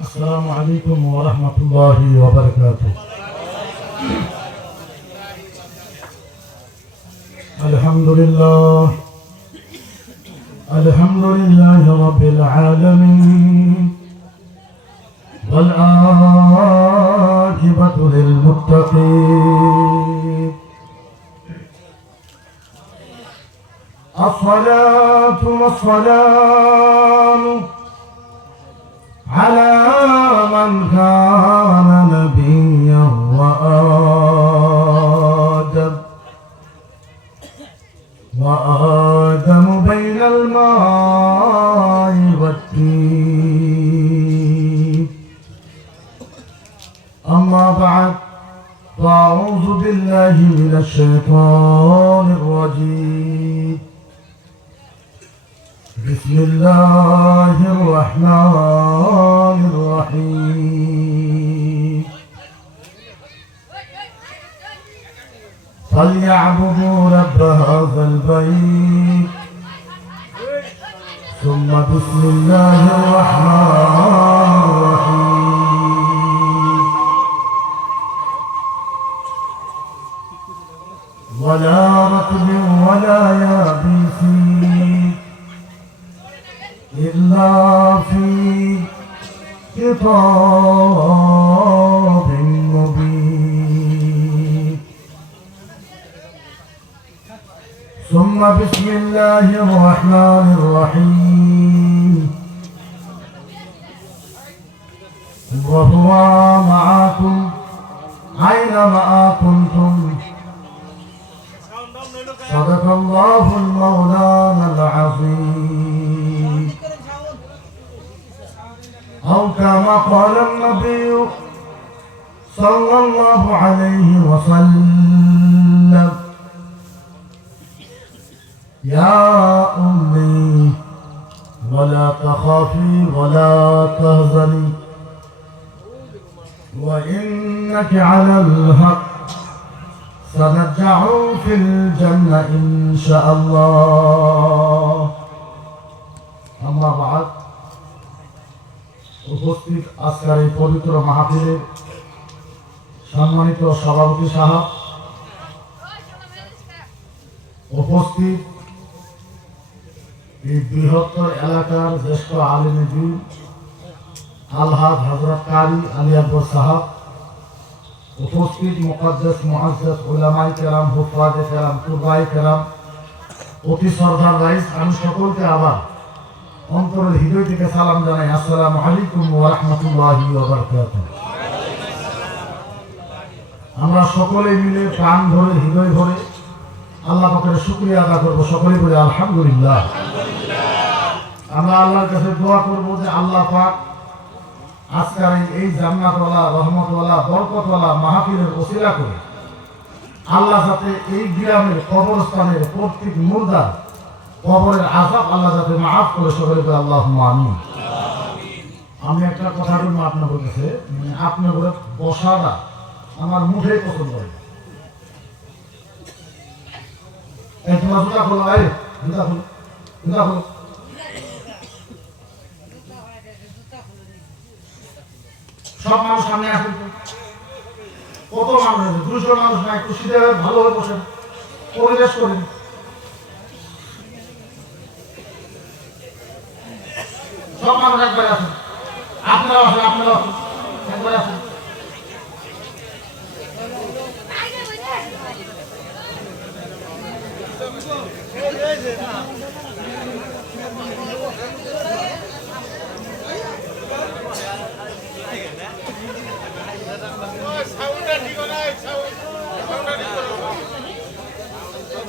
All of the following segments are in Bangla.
السلام عليكم ورحمة الله وبركاته. الحمد لله رب العالمين والعاقبة للمتقين. الصلاة والسلام على من كان نبيا وآدم بين الماء والطين. أما بعد فأعوذ بالله من الشيطان الرجيم. بسم الله الرحمن الرحيم. فليعبدوا رب هذا البيت ثم بسم الله الرحمن الرحيم. ولا رطب ولا يابس إلا في كتاب مبين. ثم بسم الله الرحمن الرحيم. وهو معكم أينما كنتم. صدق الله المولانا العظيم. أو كما قال النبي صلى الله عليه وسلم. يا أمي ولا تخافي ولا تهزني وإنك على الحق سنرجع في الجنة إن شاء الله. أما بعد উপস্থিত আজকের এই পবিত্র মাহফিলের সম্মানিত সভাপতি সাহেব, উপস্থিত এই বৃহত্তর এলাকার জ্যেষ্ঠ আলিম দ্বীন আলহাজ হযরত কারি আলী আকবর সাহেব, উপস্থিত মুকদ্দাস মুআজ্জাজ উলামায়ে কেরাম, হুফাজে কেরাম, তুবায়ে কেরাম, অতি সরদার রাইস, আমি সকলকে আবার অন্তরের হৃদয় থেকে সালাম জানাই। আসসালামু আলাইকুম ওয়া রাহমাতুল্লাহি ওয়া বারাকাতুহু। আমরা সকলে মিলে প্রাণ ভরে হৃদয় ভরে আল্লাহ পাকের শুকরিয়া আদা করব। সকলে বলে আলহামদুলিল্লাহ। আমরা আল্লাহর কাছে দোয়া করব যে আল্লাহ পাক আজকের এই জান্নাতওয়ালা, রহমতওয়ালা, বরকতওয়ালা মাহফিলের ওসিলা করে আল্লাহ যাতে এই গ্রামের কবরস্থানের প্রত্যেক মুর্দার কবরের আযাব আল্লাহ যাতে মাফ করে। সকলে বলে আল্লাহুম্মা আমিন। আমি একটা কথা বলবো আপনাদের কাছে, আপনার ঘরে বসাটা আমার মুখে পছন্দ করে। তোমার জুতা খোলো, জুতা খোলো, জুতা খোলো। সব মানুষ সামনে আসেন। কত মানুষ আছে, 200 মানুষ না, একটু সিধে ভালোভাবে বসেন, পরিবেশ করেন। সব মানুষ একবার আসেন, আপনারা আসেন, আপনারা আসেন, একবার আসেন।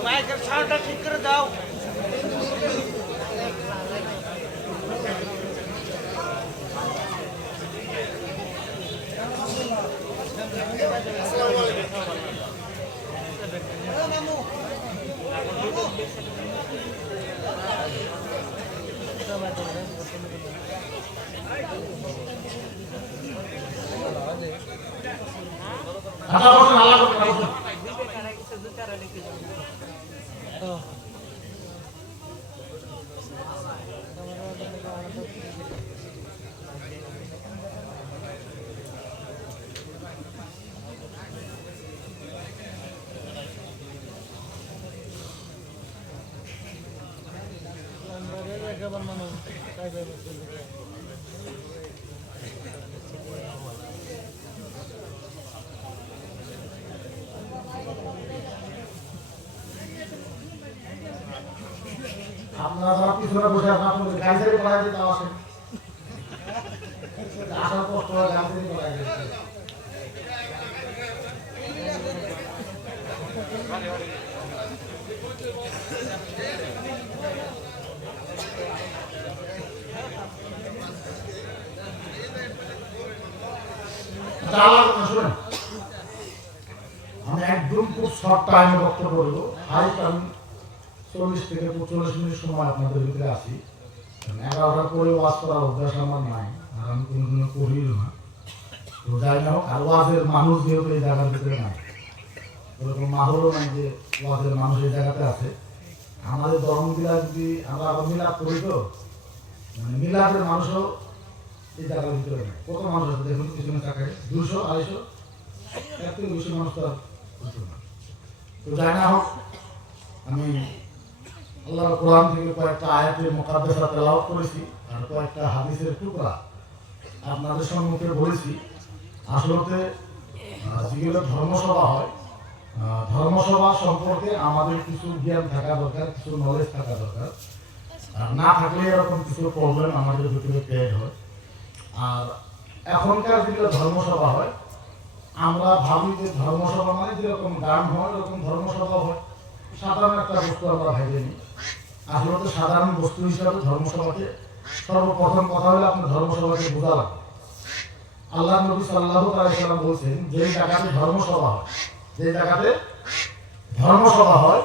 মাইকের সাউন্ডটা ঠিক করে দাও। আপনারা যারা পিছনে বসে আছেন আপনাদের গাড়ি ছেড়ে পালাই দিতে আসেন আসার কষ্ট হয় গাড়ি ছেড়ে পালাই দিতে শুনেন আমি একদম খুব শর্ট টাইমে বক্তব্য বলবো হাইট আমি 40 থেকে 45 মিনিট সময় আপনাদের ভিতরে আসি 11টার পরে ওয়াজ করার অভ্যাস আমার নাই আর আমি কোনোদিনও করিও না তো যাই না হোক আর ওয়াজের মানুষ যেহেতু এই জায়গার ভিতরে নাই ওরকম মাহলও নাই যে ওয়াজের মানুষ এই জায়গাতে আছে আমাদের ধর্ম মিলাদ যদি আমরা আবার মিলাদ করি তো মানে মিলাদের মানুষও এই জায়গার ভিতরে নাই কত মানুষ আছে দেখুন পিছনে তাকায় 200 250 এর থেকে বেশি মানুষ তো তো যাই না হোক আমি আল্লাহর কোরআন থেকে কয়েকটা আয়াতের মুকাদ্দাসা তেলাওয়াত করেছি আর কয়েকটা হাদিসের টুকরা আপনাদের সম্মুখে বলেছি আসলে যেগুলো ধর্মসভা হয় ধর্মসভা সম্পর্কে আমাদের কিছু জ্ঞান থাকা দরকার কিছু নলেজ থাকা দরকার আর না থাকলে এরকম কিছু প্রবলেম আমাদের ভিতরে ক্রিয়েট হয় আর এখনকার যেগুলো ধর্মসভা হয় আমরা ভাবি যে ধর্মসভা মানে যেরকম গান হয় এরকম ধর্মসভা হয় সাধারণ একটা বস্তু আমরা ভেবে নিই আসলে তো সাধারণ বস্তু হিসাবে ধর্মসভাকে সর্বপ্রথম কথা হলে আপনার ধর্মসভাকে বোঝা লাগবে আল্লাহ নবী সাল্লাল্লাহু আলাইহি ওয়াসাল্লাম বলছেন যে জায়গাতে ধর্মসভা হয় যে জায়গাতে ধর্মসভা হয়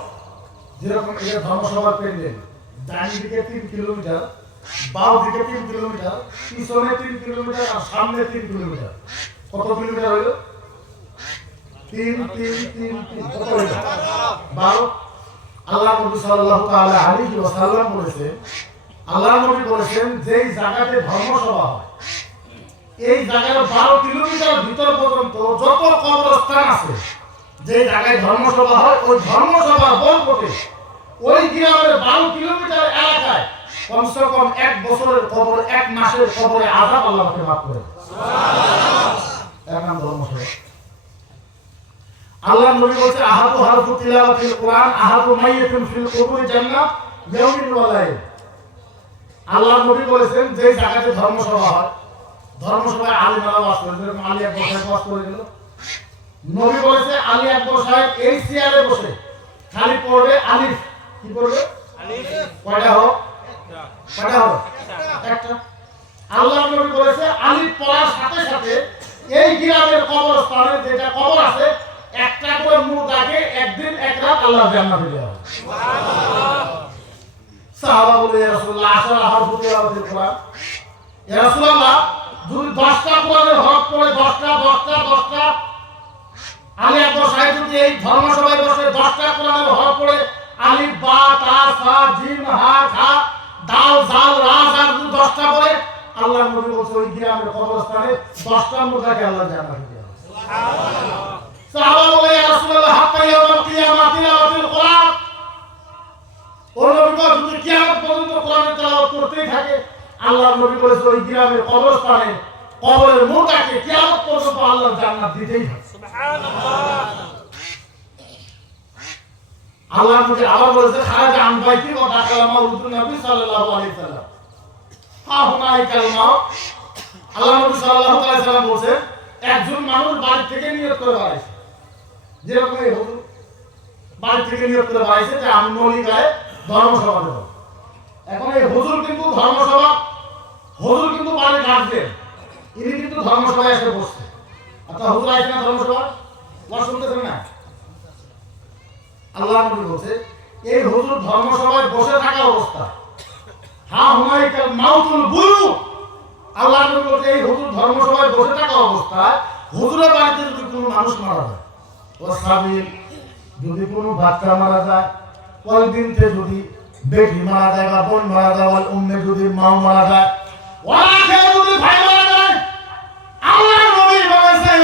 যেরকম এটা ধর্মসভার প্যান্ডেল ডান দিকে 3 কিলোমিটার বাম দিকে 3 কিলোমিটার পিছনে 3 কিলোমিটার আর সামনে 3 কিলোমিটার কত কিলোমিটার হলো 3 3 3 3 কত হলো 12 আল্লাহ নবী সাল্লাল্লাহু তাআলা আলাইহি ওয়াসাল্লাম বলেছেন আল্লাহ নবী বলেছেন যেই জায়গাতে ধর্মসভা হয় এই জায়গার 12 কিলোমিটার ভিতর পর্যন্ত যত কবরস্থান আছে যে জায়গায় ধর্মসভা হয় ওই ধর্মসভার বলপটে ওই গ্রামের 12 কিলোমিটার এলাকায় কমসে কম 1 বছরের কবর 1 মাসের কবরে আযাব আল্লাহকে মাফ করে সুবহানাল্লাহ এর নাম ধর্মসভা আল্লাহ নবী বলেছে আহাদু হারফু তিলাওয়াতিল কোরআন আহাদু মাইয়াতুন ফিল কুবুরি জান্নাহ ইয়াউমিন ওয়া লাইল আল্লাহ নবী বলেছেন যে জায়গাতে ধর্মসভা হয় ধর্মসভায় আলিমরা ওয়াজ করে যেরকম আলী আকবর সাহেব ওয়াজ করে দিল নবী বলেছে আলী আকবর সাহেব এই চেয়ারে বসে খালি পড়বে আলিফ কি পড়বে আলিফ কয়টা হোক একটা আল্লাহ নবী বলেছে আলিফ পড়ার সাথে সাথে এই গ্রামের কবরস্থানে যেটা কবর আছে একটা করে মুর্দাকে একদিন এক রাত আল্লাহ জান্নাতে দেওয়া হবে সুবহানাল্লাহ সাহাবা বলে ইয়া রাসূলুল্লাহ আশারা হারফু তিলাওয়াতিল কোরআন ইয়া রাসূলুল্লাহ যদি 10টা কোরআনের হরফ পড়ে 10টা আলী আকবর সাহেব যদি এই ধর্মসভায় বসে 10টা কোরআনের হরফ পড়ে আলিফ বা তা সা জিম হা খা দাল জাল রা জাল যদি 10টা পড়ে আল্লাহর নবী বলেছে ওই গ্রামের কবরস্থানে 10টা মুর্দাকে আল্লাহ জান্নাতে দেওয়া হবে সুবহানাল্লাহ সাহাবা বলে ইয়া রাসূলুল্লাহ হাত্তা ইয়াউমাল কিয়ামা তিলাওয়াতুল কোরআন ও নবী যদি কিয়ামত পর্যন্ত কোরআনের তেলাওয়াত করতেই থাকে আল্লাহর নবী বলেছে ওই গ্রামের কবরস্থানে কবরের মুর্দাকে কিয়ামত পর্যন্ত আল্লাহ জান্নাত দিতেই থাকে সুবহানাল্লাহ আল্লাহর নবী আবার বলেছে খারাজা আন বাইতি ওয়া দাখালামা উযুর নবী সাল্লাল্লাহু আলাইহি সাল্লাম হুনাই কালমা আল্লাহর নবী সাল্লাল্লাহু আলাইহি সাল্লাম বলেছেন একজন মানুষ বাড়ি থেকে নিয়ত করে বাড়াইছে যেরকম এই হুজুর বাড়ি থেকে নিয়ত করে বাড়াইছে যে আমি মৌলিকায় ধর্মসভা দেব এখন এই হুজুর কিন্তু ধর্মসভা হুজুর কিন্তু বাড়ি গার্জেন ইনি কিন্তু ধর্মসভায় এসে বসছে আচ্ছা হুজুর আইছে না ধর্মসভা ওয়াজ শুনতেছেন না আল্লাহ নবী বলছে এই হুজুর ধর্মসভায় বসে থাকা অবস্থা হুনাইকাল মাউতুল বুয়ু আল্লাহ নবী বলছে এই হুজুর ধর্মসভায় বসে থাকা অবস্থায় হুজুরের বাড়িতে যদি কোনো মানুষ মারা যায় ও সাবিল যদি কোনো বাচ্চা মারা যায় কয়েকদিনতে যদি বেটি মারা যায় বা বোন মারা যায় ওয়াল উম্মে যদি মাও মারা যায় ওয়াকে যদি ভাই মারা যায় আল্লাহ নবী বলেছেন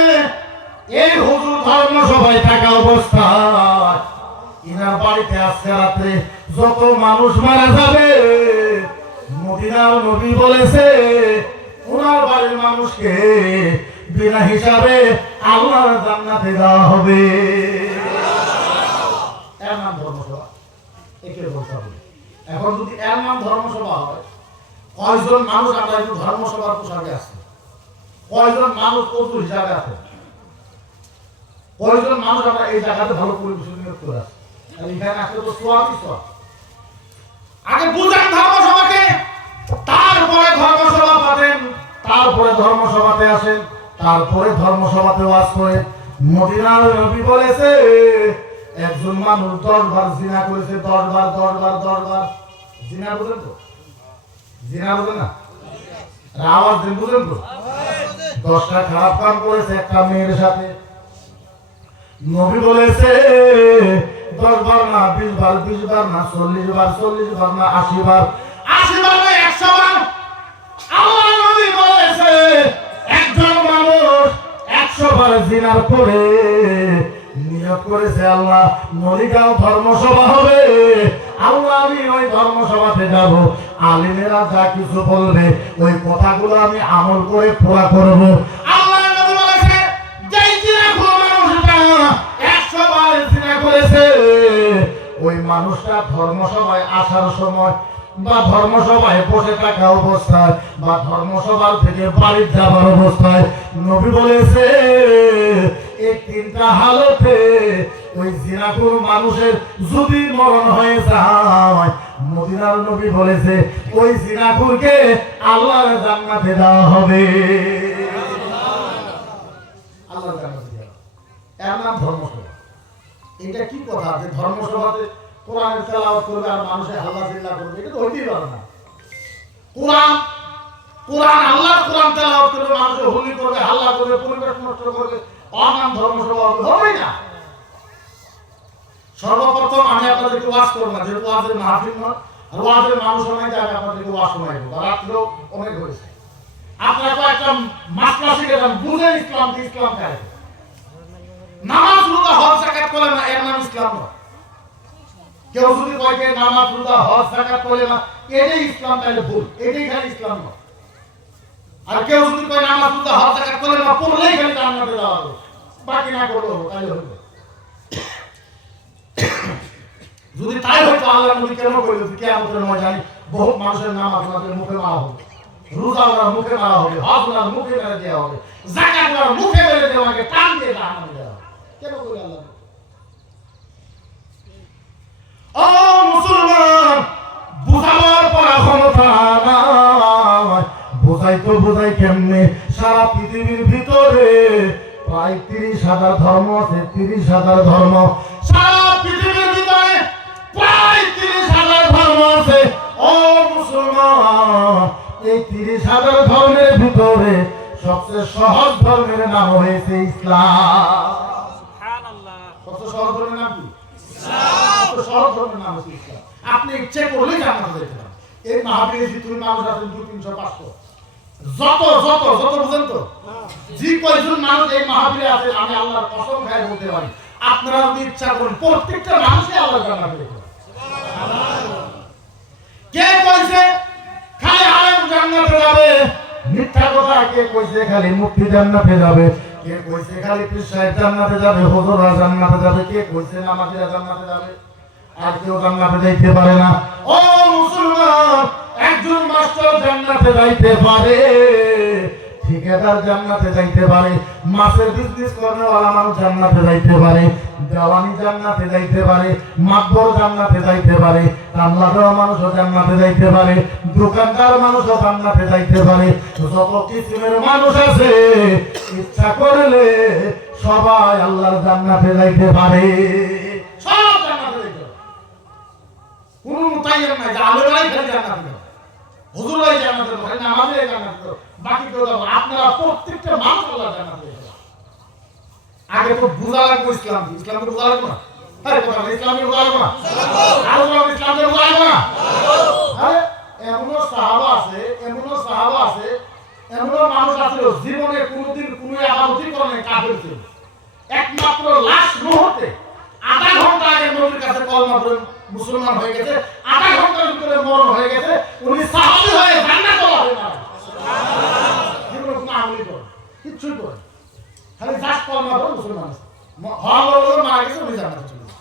এই হুজুর ধর্মসভায় থাকা অবস্থায় ইনার বাড়িতে আজকে রাতে যত মানুষ মারা যাবে মদিনার নবী বলেছে ওনার বাড়ির মানুষকে বিনা হিসাবে আল্লাহর জান্নাতে দেওয়া হবে। এর নাম ধর্মসভা, একে বলতে হবে। এখন যদি এর নাম ধর্মসভা হয়, কয়জন মানুষ আমরা একটু ধর্মসভার পোশাকে আসছে? কয়জন মানুষ কত হিসাবে আছে? কয়জন মানুষ আমরা এই জায়গাতে ভালো পরিবেশন করে আসছি? এখানে আসলে তো সোয়াবই সোয়াব। আগে বুঝেন ধর্মসভাকে, তারপরে ধর্মসভা পাবেন, তারপরে ধর্মসভাতে আসেন, তারপরে ধর্মসভাতে ওয়াজ করে। মদিনার নবী বলেছে একজন মানুষ 10 বার জিনা করেছে, 10 বার 10 বার 10 বার। জিনা বুঝেন তো? জিনা বুঝেন না? আওয়াজ দেন, বুঝেন তো? 10টা খারাপ কাম করেছে একটা মেয়ের সাথে। নবী বলেছে 10 বার না, 20 বার 20 বার না, 40 বার 40 বার না, 80 বার 80 বার না, 100 বার। আল্লাহ নবী বলেছে একজন মানুষ 100 বার জিনার পরে নিয়ত করেছে আল্লাহ মরিগাঁও ধর্মসভা হবে, আল্লাহ আমি ওই ধর্মসভাতে যাব, আলিমেরা যা কিছু বলবে ওই কথাগুলো আমি আমল করে পুরা করব। আল্লাহ নবী বলেছে যেই জিনাখোর মানুষটা 100 বার জিনা করেছে ওই মানুষটা ধর্মসভায় আসার সময় বা ধর্মসভায় বসে থাকা অবস্থায় বা ধর্মসভার থেকে বাড়ি যাবার অবস্থায় নবী বলেছে এই 3টা হালতে ওই জিনাখোর মানুষের যদি মরণ হয়ে যায়, মদিনার নবী বলেছে ওই জিনাখোরকে আল্লাহর জান্নাতে দেওয়া হবে। আল্লাহর জান্নাতে দেওয়া, এর নাম ধর্মসভা। এটা কি কথা যে ধর্মসভাতে কোরআনের তেলাওয়াত করবে আর মানুষের হাল্লা চিল্লা করবে? এটা তো হইতেই পারে না। কোরআন আল্লাহর কোরআন তেলাওয়াত করবে, মানুষের হোলি করবে, হাল্লা করবে, পরিবেশ নষ্ট করবে, ওর নাম ধর্মসভা হবে না। সর্বপ্রথম আমি আপনাদেরকে ওয়াজ করব না, যেহেতু ওয়াজের মাহফিল নয়, আর ওয়াজের মানুষ অনেক জায়গায় আপনাদেরকে ওয়াজ শোনাইব, রাত্রেও অনেক হয়েছে। আপনারা তো একটা মাসলা শিখে যান, বুঝেন ইসলাম কি, ইসলাম কারে। নামাজ রোজা হজ যাকাত করে না, এর নাম ইসলাম নয়। কেউ যদি কয় যে নামাজ রোজা হজ যাকাত করে না, এটাই ইসলাম, তাহলে ভুল, এটাই খালি ইসলাম নয়। আর কেউ যদি কয় নামাজ রোজা হজ যাকাত করে না, পড়লেই খালি জান্নাতে যাওয়া হবে, বাকি না করলেও তাহলে হবে। যদি তাই হয়তো আল্লাহ নবী কেন কইল কিয়ামতের ময়দানে বহুত মানুষের নামাজ ওনাদের মুখে মারা হবে, রোজা ওনার মুখে মারা হবে, হজ ওনার মুখে মেরে দেওয়া হবে, যাকাত ওনার মুখে মেরে দেওয়া হবে, টান দিয়ে জাহান্নামে দেওয়া হবে। কেন কইল আল্লাহ? ও মুসলমান, বুঝাবার পর ক্ষমতা নাই, বুঝাই তো বুঝাই কেমনে? সারা পৃথিবীর ভিতরে প্রায় 30,000 ধর্ম আছে, 30,000 ধর্ম। সারা পৃথিবীর ভিতরে প্রায় 30,000 ধর্ম আছে। ও মুসলমান, এই 30,000 ধর্মের ভিতরে সবচেয়ে সহজ ধর্মের নাম হয়েছে ইসলাম। সুবহানাল্লাহ। সবচেয়ে সহজ ধর্মের নাম কি? ইসলাম। সবচেয়ে সহজ ধর্মের নাম হচ্ছে ইসলাম। আপনি ইচ্ছে করলেই জান্নাতে যেতে পারেন। এই মাহফিলে ভিতরে মানুষ আছেন 200, 300, 500, যত যত যত বুঝেন তো, যে কয়জন মানুষ এই মাহফিলে আছে আমি আল্লাহর কসম খাই বলতে পারি, আপনারা যদি ইচ্ছা করেন প্রত্যেকটা মানুষকে আল্লাহ জান্নাতে দিবেন। সুবহানাল্লাহ। কে কইছে খালি আলেম জান্নাতে যাবে? মিথ্যা কথা। কে কইছে খালি মুফতি জান্নাতে যাবে? কে কইছে খালি পীর সাহেব জান্নাতে যাবে, হুজুররা জান্নাতে যাবে? কে কইছে নামাজীরা জান্নাতে যাবে? আর কেউ জান্নাতে যাইতে পারে না। ও মুসলমান, একজন মাস্টার জান্নাতে যাইতে পারে, ঠিকাদার জান্নাতে যাইতে পারে, মাছের বিজনেস কর্মওয়ালা মানুষ জান্নাতে যাইতে পারে, দেওয়ানি জান্নাতে যাইতে পারে, মাতবর জান্নাতে যাইতে পারে, কামলা দেওয়া মানুষও জান্নাতে যাইতে পারে, দোকানদার মানুষও জান্নাতে যাইতে পারে। যত কিসিমের মানুষ আছে ইচ্ছা করলে সবাই আল্লাহর জান্নাতে যাইতে পারে। সব জান্নাতে যাইতে পারে। কোনো মুতায়্যান নাই যে আলেমরাই খালি জান্নাতে যাবে, হুজুররাই জান্নাতে যাবে, নামাজীরাই জান্নাতে যাবে, বাকি কেউ যাবে। আপনারা প্রত্যেকটা মানুষ আল্লাহর জান্নাতে যাবে। আগে তো বুঝা লাগবে ইসলাম কি, ইসলাম তো বুঝা লাগবে না। আরে কথা ইসলামে বুঝা লাগবে না, আর ইসলামে বুঝা লাগবে না। আরে এমনও সাহাবা আছে, এমনও সাহাবা আছে, এমনও মানুষ আছে জীবনে কোনোদিন কোনো ইবাদতই করে নাই, কাফের ছিল। একমাত্র লাস্ট মুহূর্তে আধা ঘন্টা আগে নবীর কাছে কলমা পড়ে মুসলমান হয়ে গেছে, আধা ঘন্টার ভিতরে মরণ হয়ে গেছে, উনি সাহাবী হয়ে জান্নাতে হবে না। জীবনে কোনো আমলই করে কিচ্ছুই করে, খালি জাস্ট কলমা পড়ে মুসলমান হওয়া বলে মারা গেছে, উনি জান্নাতে চলে গেছে।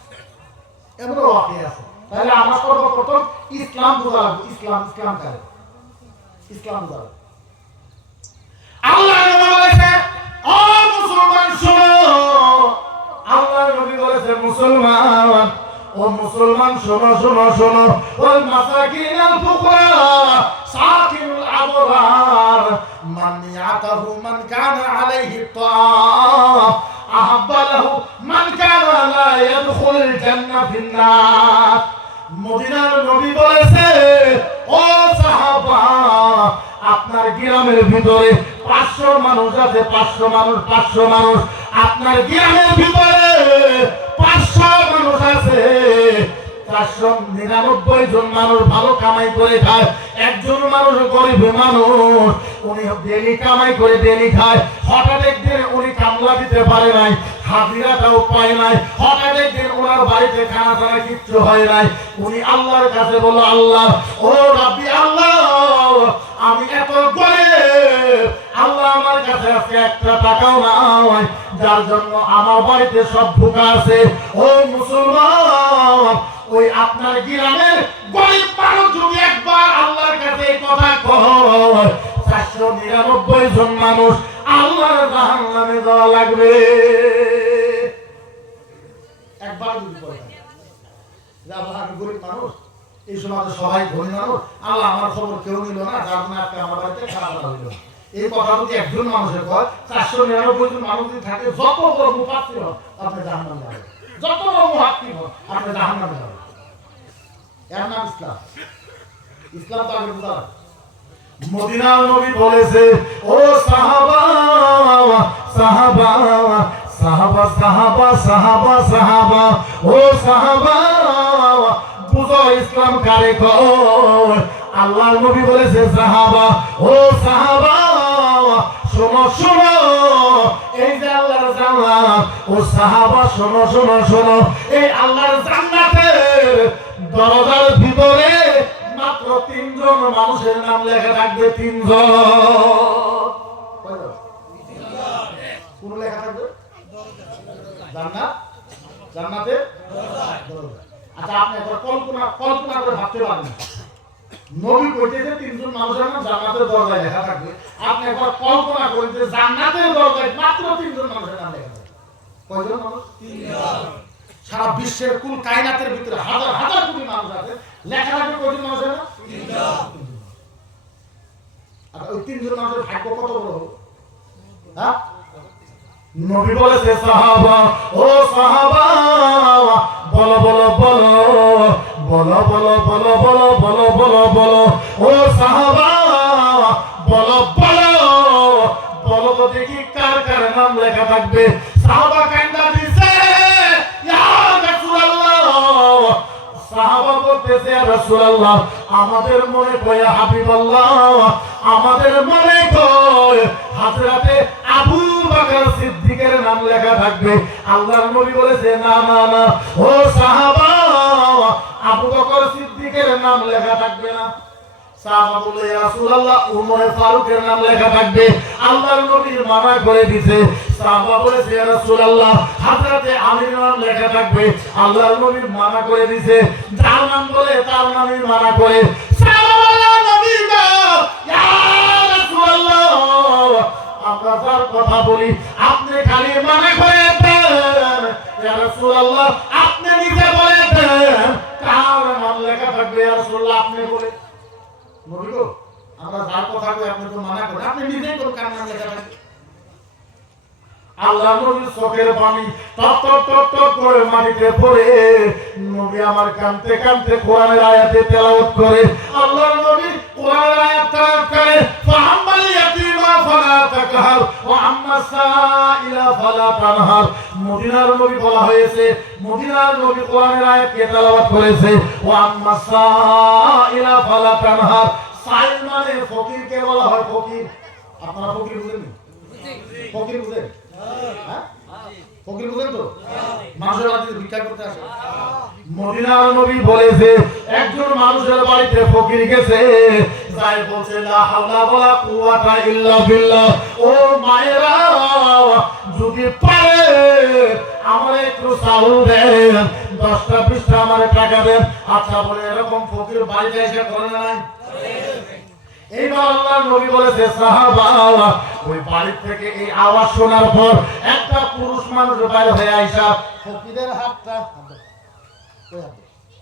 এমন ওয়াকিয়া আছে। তাহলে আমরা সর্বপ্রথম ইসলাম বোঝা লাগবে। ইসলাম কারে? ইসলাম বোঝা লাগবে। আল্লাহ নবী বলেছে, ও মুসলমান শোনো। আল্লাহ নবী বলেছে, মুসলমান, ও মুসলমান শোনো শোনো শোনো। ওয়াল মাসাকিনাল ফুকরা সাকিনুল আবরার মান ইয়াতাহু মান কানা আলাইহি তাআফ আহাব্বা লাহু মান কানা লা ইয়াদখুল জান্নাহ ফিন্নার। মদিনার নবী বলেছে, ও সাহাবা, আপনার গ্রামের ভিতরে 500 মানুষ আছে, 500 মানুষ আপনার গ্রামের ভিতরে 500 মানুষ আছে, 499 জন মানুষ ভালো কামাই করে খায়, একজন মানুষ গরিব মানুষ, উনি ডেলি কামাই করে ডেলি খায়। হঠাৎ একদিন উনি কামলা দিতে পারে নাই, হাজিরাটাও পায় নাই, হঠাৎ একদিন ওনার বাড়িতে খানা ছাড়া কিচ্ছু হয় নাই। উনি আল্লাহর কাছে বলল, আল্লাহ, ও রাব্বি আল্লাহ, আমি এত গরিব, আল্লাহ আমার কাছে আজকে একটা টাকাও নাই, যার জন্য আমার বাড়িতে সব ভুকা আছে। ও মুসলমান, ওই আপনার গ্রামের গরিব মানুষ যদি একবার আল্লাহর কাছে এই কথা কয়, 499 জন মানুষ আল্লাহর জাহান্নামে যাওয়া লাগবে। একবার যদি কয়, আল্লাহ আমি গরিব মানুষ, এই সমাজে সবাই ধনী মানুষ, আল্লাহ আমার খবর কেউ নিল না, যার জন্য আজকে আমার বাড়িতে খারাপ হইল, এই কথা যদি একজন মানুষের কয়, 499 জন মানুষ যদি থাকে, যত বড় মুফাসসির হোক আপনি জাহান্নামে যাবেন, যত বড় মুহাক্কিক হোক আপনি জাহান্নামে যাবেন। এর নাম ইসলাম। ইসলাম তো আগে বুঝা। মদিনার নবী বলেছে, ও সাহাবা সাহাবা সাহাবা সাহাবা সাহাবা সাহাবা, ও সাহাবা, বুঝো ইসলাম কারে কয়। আল্লাহর নবী বলেছে, সাহাবা, ও সাহাবা, শোনো শোনো, এই যে আল্লাহর জান্নাত, ও সাহাবা শোনো শোনো শোনো, এই আল্লাহর জান্নাতের দরজার ভিতরে মাত্র 3 জন মানুষের নাম লেখা থাকবে। 3 জন। কোন লেখা থাকবে? জান্নাত, জান্নাতের দরজা। আচ্ছা, আপনি একবার কল্পনা করে ভাবতে পারেন, নবী কইতেছে 3 জন মানুষের নাম জান্নাতের দরজায় লেখা থাকবে। আপনি একবার কল্পনা করেন যে জান্নাতের দরজায় মাত্র 3 জন মানুষের নাম লেখা থাকবে। কয়জন মানুষ? 3 জন। সারা বিশ্বের কুল কায়নাতের ভিতরে হাজার হাজার কোটি মানুষ আছে, লেখা থাকবে কয়জন মানুষের নাম? 3 জন। আর ওই 3 জন মানুষের ভাগ্য কত বড় হবে? হ্যাঁ, নবী বলেছে, সাহাবা, ও সাহাবা, বলো বলো বলো বলো বলো বলো বলো বলো বলো বলো, ও সাহাবা, বলো বলো বলো তো দেখি কার কার নাম লেখা থাকবে। সাহাবা কান্দা দিছে, ইয়া রাসূলুল্লাহ। সাহাবা বলতেছে, ইয়া রাসূলুল্লাহ, আমাদের মনে কয় হাবিবাল্লাহ, আমাদের মনে কয় হযরতে আবু বকর সিদ্দিকের নাম লেখা থাকবে। আল্লাহর নবী বলেছে, না না না, ও সাহাবা, আবু বকর সিদ্দিকের নাম লেখা থাকবে না। সাহাবা বলে, ইয়া রাসূলুল্লাহ, উমর ফারুকের নাম লেখা থাকবে। আল্লাহর নবী মানা করে দিয়েছে। সাহাবা বলেছে, ইয়া রাসূলুল্লাহ, হযরতে আলীর নাম লেখা থাকবে। আল্লাহর নবী মানা করে দিয়েছে। যার নাম বলে তার নামই মানা করে। সাহাবা বলে, নবী গো, ইয়া রাসূলুল্লাহ, আমরা যার কথা বলি আপনি খালি মানা করে দেন। ইয়া রাসূলুল্লাহ, আপনি নিজে বলে দেন কার নাম লেখা থাকবে। ইয়া রাসূলুল্লাহ, আপনি বলে। নবী গো, আমরা যার কথা কই আপনি তো মানা করেন, আপনি নিজেই কোন কার নাম লেখা থাকবে। আল্লাহ নবীর চোখের পানি টপ টপ টপ টপ করে মাটিতে পড়ে। নবী আমার কানতে কানতে কোরআনের আয়াতে তেলাওয়াত করে। আল্লাহর নবী কোরআনের আয়াত তেলাওয়াত করে, ফাআম্মাল ইয়াতীমা ফালা তাকহার ওয়া আম্মাস সাইলা ফালা তানহার। মদিনার নবী বলা হয়েছে, মদিনার নবী কোরআনের আয়াতকে তেলাওয়াত করেছে, ওয়া আম্মাস সাইলা ফালা তানহার। সাইল মানে ফকিরকে বলা হয়। ফকির, আপনারা ফকির বুঝেন? ফকির বুঝেন? হ্যাঁ, ফকির বুঝেন তো? মানুষের বাড়িতে ভিক্ষা করতে আসে। মদিনার নবী বলেছে একজন মানুষের বাড়িতে ফকির গেছে, যাই বলছে লা হাওলা ওয়ালা কুওয়াতা ইল্লা বিল্লাহ, ও মায়েরা যদি পারে আমার একটু চাউল দেন, 10টা 20টা আমার টাকা দেন। আচ্ছা বলে এরকম ফকির বাড়িতে এসে করে না? এইবার আল্লাহর নবী বলেছে সাহাবা, ওই বাড়ি থেকে এই আওয়াজ শোনার পর একটা পুরুষ মানুষ বাইরে হয়ে আইসা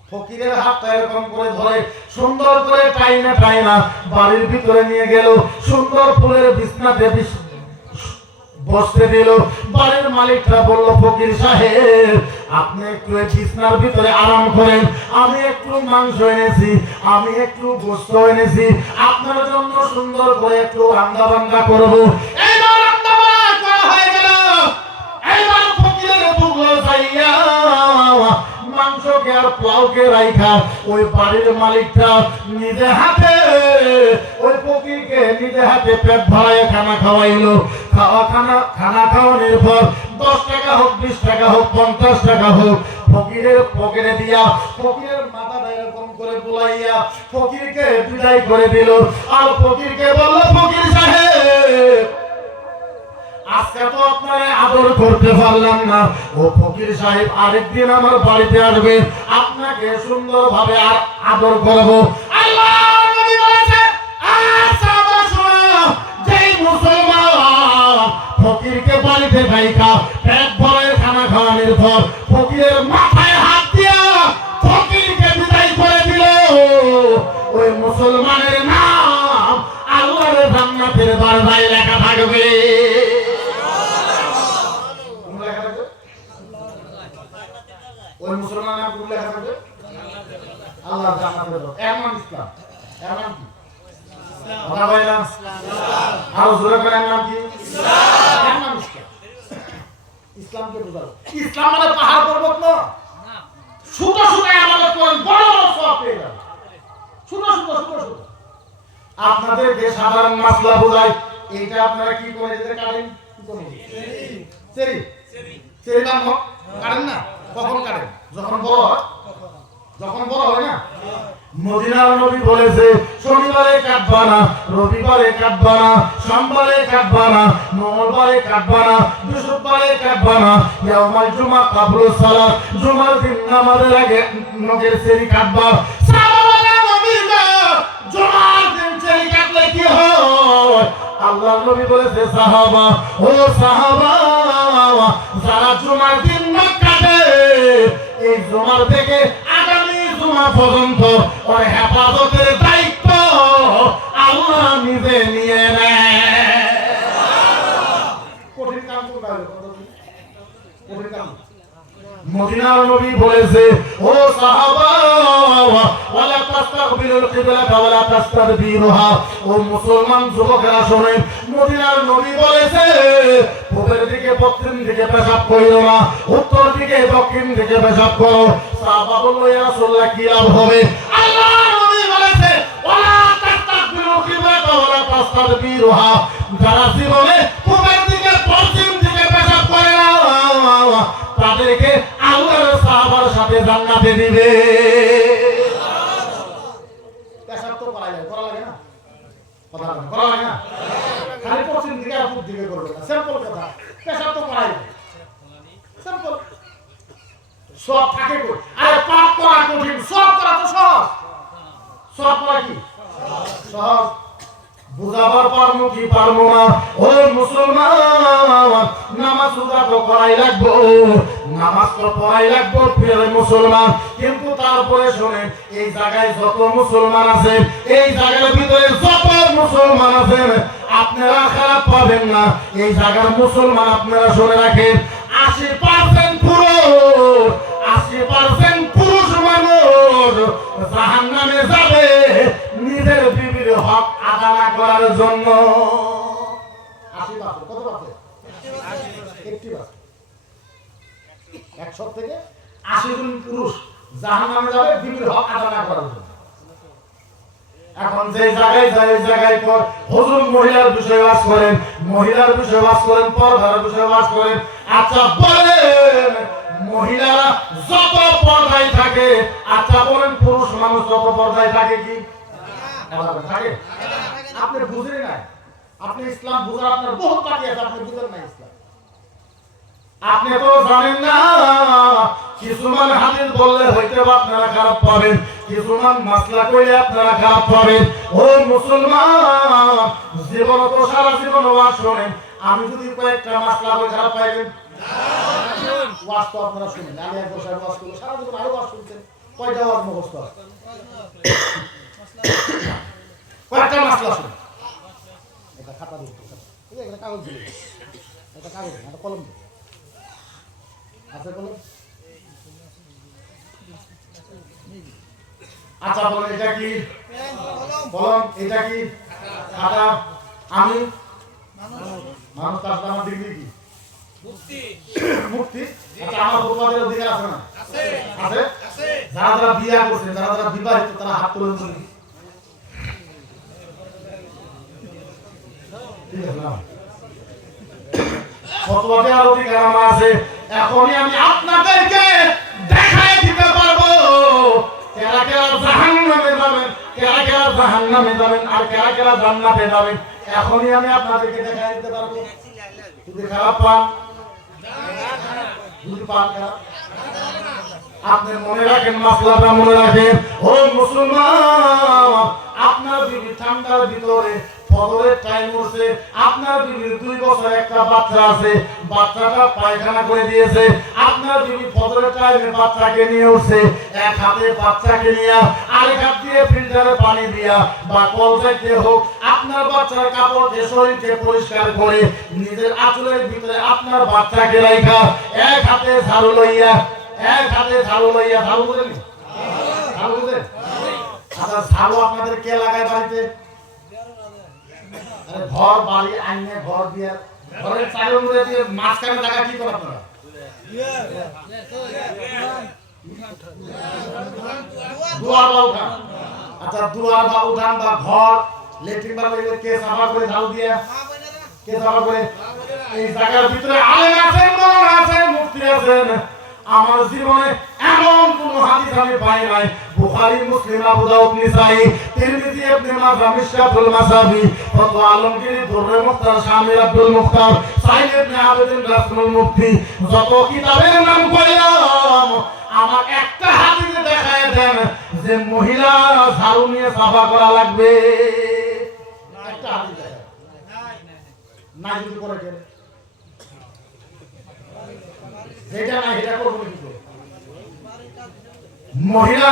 ফকিরের হাতটা এরকম করে ধরে সুন্দর করে টাইনা বাড়ির ভিতরে নিয়ে গেল, সুন্দর ফুলের বিছনাতে বসতে দিল। বাড়ির মালিকটা বলল ফকির সাহেব আপনি একটু বিছনার ভিতরে আরাম করেন, আমি একটু মাংস এনেছি, আমি একটু গোশত এনেছি, আপনার জন্য সুন্দর করে একটু রান্না বান্না করবো। এইবার রান্না বান্না করা হয়ে গেল। এইবার ফকিরের বুকলো চাইয়া মাংসকে আর পোলাওকে রাইখা ওই বাড়ির মালিকটা নিজে হাতে ওই ফকিরকে নিজে হাতে পেট ভরায় খানা খাওয়াইলো। খানা খাওয়ানোর পর 10 টাকা হোক, 20 টাকা হোক, 50 টাকা হোক ফকিরের পকেটে দিয়া ফকিরের মাথাটা এরকম করে বুলাইয়া ফকিরকে বিদায় করে দিল। আর ফকিরকে বলল ফকির সাহেব আজকে তো আপনারে আদর করতে পারলাম না, ও ফকির সাহেব আরেকদিন আমার বাড়িতে আসবে, আপনাকে সুন্দরভাবে আর আদর করব। আল্লাহর নবী বলেছে আচ্ছা শোনো, যেই মুসলমান ফকিরকে বাড়িতে রাইখা পেট ভরে খানা খাওয়ানোর পর ফকিরের মাথায় হাত দিয়া ফকিরকে বিদায় করে দিল, ওই মুসলমানের নাম আল্লাহর জান্নাতের দরজায় লেখা থাকবে। ওই মুসলমানের নাম কোন লেখা থাকবে? আল্লাহর জান্নাতের দরজা। এর নাম ইসলাম। এর নাম কি? কথা বলেন না? আর জোরে করে নাম কি? ইসলাম। এর নাম ইসলাম। ইসলামকে বুঝাও। ইসলাম মানে পাহাড় পর্বত না, ছোট ছোট আমাদের কোন বড় বড় সওয়াব পেয়ে যাবে। ছোট ছোট আপনাদেরকে সাধারণ মাসলা বোঝায়, এইটা আপনারা কি করে দিতে কাটেন? কি করে? চেরি চেরি নাম কাটেন না? কখন কাটেন? যখন বড় হয়। যখন বড় হয় না। মদিনার নবী বলেছে শনিবারে কাটবা না, রবিবারে কাটবা না, সোমবারে কাটবা না, মঙ্গলবারে কাটবা না, বৃহস্পতিবারে কাটবা না, ইয়াউমাল জুমা কাবলুস সালাত, জুমার দিন নামাজের আগে নখের চেরি কাটবা। সাহাবারা নবী গো জুমার দিন চেরি কাটলে কি হয়? আল্লাহর নবী বলেছে সাহাবা, ও সাহাবা যারা জুমার দিন নখ কাটে এই জুমার থেকে আগামী জুমা পর্যন্ত ওর হেফাজতের দায়িত্ব আল্লাহ নিজে নিয়ে নেয়। কঠিন কাম করতে হবে, কঠিন কাম। মদিনার নবী বলেছে ও সাহাবা ওয়ালা তাস্তাকবিলুল কিবলাতা ওয়ালা তাস্তাদবিরুহা, ও মুসলমান যুবকেরা শুনেন, মদিনার নবী বলেছে পূবের দিকে পশ্চিম দিকে পেশাব করিও না, উত্তর দিকে দক্ষিণ দিকে পেশাব করো। সাহাবা বলল ইয়া রাসূলুল্লাহ কি লাভ হবে? আল্লাহর নবী বলেছে ওয়ালা তাস্তাকবিলুল কিবলাতা ওয়ালা তাস্তাদবিরুহা, যারা জীবনে পূবের দিকে পশ্চিম দিকে পেশাব করে না তাদেরকে আল্লাহর সাহাবার সাথে জান্নাতে দিবে। পেশাব তো করা লাগে না? কথা বলেন, করা লাগে না? খালি পশ্চিম দিকে আর পূর্ব দিকে করবে না, সিম্পল কথা। পেশাব তো করাই লাগে, সিম্পল। সব থাকে কই? আরে পাপ করা কঠিন, সব করা তো সহজ। সব করা কি সহজ? বুঝাবার পারমু কি পারমু না? ও মুসলমান নামাজ রোজা তো করাই লাগবো, নামাজ তো পড়াই লাগবো প্রিয় মুসলমান, কিন্তু তারপরে শুনেন এই জায়গায় যত মুসলমান আছেন, এই জায়গার ভিতরে যত মুসলমান আছেন আপনারা খারাপ পাবেন না। এই জায়গার মুসলমান আপনারা শুনে রাখেন 80% পুরুষ, 80% পুরুষ মানুষ জাহান্নামে যাবে নিজের বিবির হক আদা না করার জন্য। 80% কত পাচ্ছে? 80%। 100 থেকে 80 জন পুরুষ জাহান্নামে যাবে বিবির হক আদা না করার জন্য। এখন যে জায়গায় যায় ওই জায়গায় পর হুজুর মহিলার বিষয়ে ওয়াজ করেন, মহিলার বিষয়ে ওয়াজ করেন, পর্দার বিষয়ে ওয়াজ করেন। আচ্ছা বলেন মহিলারা যত পর্দায় থাকে, আচ্ছা বলেন পুরুষ মানুষ যত পর্দায় থাকে কি থাকে? আপনি বুঝেন না, আপনি ইসলাম বুঝার আপনার বহুত বাকি আছে, আপনি বুঝেন না ইসলাম। আপনি তো জানেন না কিছুমান হাদিস বললে হয়তো আপনারা খারাপ পাবেন, কিছুমান মাসলা কইলে আপনারা খারাপ পাবেন। ও মুসলমান, জীবন তো সারা জীবন ওয়াজ শোনেন, আমি যদি কয়েকটা মাসলা কই খারাপ পাইবেন? ওয়াজ তো আপনারা শুনেন, আমি এক বছর ওয়াজ করব, সারা জীবন আরো ওয়াজ শুনছেন, কয়টা ওয়াজ মুখস্থ আছে? কয়েকটা মাসলা শুনেন। এটা খাতা দিন, এটা কাগজ দিন, এটা কাগজ, এটা কলম দিন। আচ্ছা বলুন, আচ্ছা বলুন এটা কি? বলুন এটা কি? খাতা। আমি মানুষ, তার আমার ডিগ্রি কি? মুক্তি। মুক্তি। আচ্ছা আমার বড়দের অধিকার আছে না? আছে। আছে। যারা যারা বিয়ে করছেন, যারা যারা বিবাহিত, তারা হাত তুলে বলি। ঠিক আছে না? ফতোয়া দেওয়ার অধিকার আমার আছে। এখনই আমি আপনাদেরকে দেখাই দিতে পারবো কারা কারা জাহান্নামে যাবেন, কারা কারা জাহান্নামে যাবেন, আর কারা কারা জান্নাতে যাবেন। এখনই আমি আপনাদেরকে দেখাই দিতে পারবো। যদি খারাপ পান, যদি পান খারাপ, আপনি মনে রাখেন, মাসলাটা মনে রাখেন। ও মুসলমান, আপনার বিবি ঠান্ডার ভিতরে ফজরের টাইম হচ্ছে, আপনার বিবির 2 বছর একটা বাচ্চা আছে, বাচ্চাটা পায়খানা করে দিয়েছে, আপনার বিবি ফজরের টাইমে বাচ্চাকে নিয়ে উঠছে, এক হাতে বাচ্চাকে নিয়ে আরেক হাত দিয়ে ফিল্টারে পানি দিয়া বা কল থেকে হোক আপনার বাচ্চার কাপড়কে শরীরকে পরিষ্কার করে নিজের আঁচলের ভিতরে আপনার বাচ্চাকে রাখা, এক হাতে ঝাড়ু লইয়া, এক হাতে ঝাড়ু লইয়া, ঝাড়ু বুঝেন? ঝাড়ু বুঝেন? আচ্ছা ঝাড়ু আপনাদের কে লাগায় বাড়িতে? ঘর বাড়ি আইনে ঘর দিয়ে ঘরের চালের মধ্যে দিয়ে মাঝখানে জায়গা কি করে আপনারা? দুয়ার বা উঠান। আচ্ছা দুয়ার বা উঠান বা ঘর লেট্রিন বানাইলে কে সাফা করে ঝাড়ু দিয়ে? কে সাফা করে? এই জায়গার ভিতরে আলেম আছেন, মৌলানা আছেন, মুফতি আছেন। আমার জীবনে এমন কোন হাদিস আমি পাই নাই, বুখারী, মুসলিম, আবু দাউদ, নিসাই, তিরমিজি, ইবনে মাজাহ, মিশকাতুল মাসাবি, ফতোয়া আলমগীরি, দুররে মুখতার, শামিল আব্দুল মুখতার, সাইদ ইবনে আবেদিন, রাসূল মুফতি, যত কিতাবের নাম কইলাম, আমার একটা হাদিসে দেখায় দেন যে মহিলা ঝাড়ু নিয়ে সাফা করা লাগবে। একটা হাদিস দেখায় নাই, যদি করে কেন যেটা না এটা করবো কি করে? মহিলা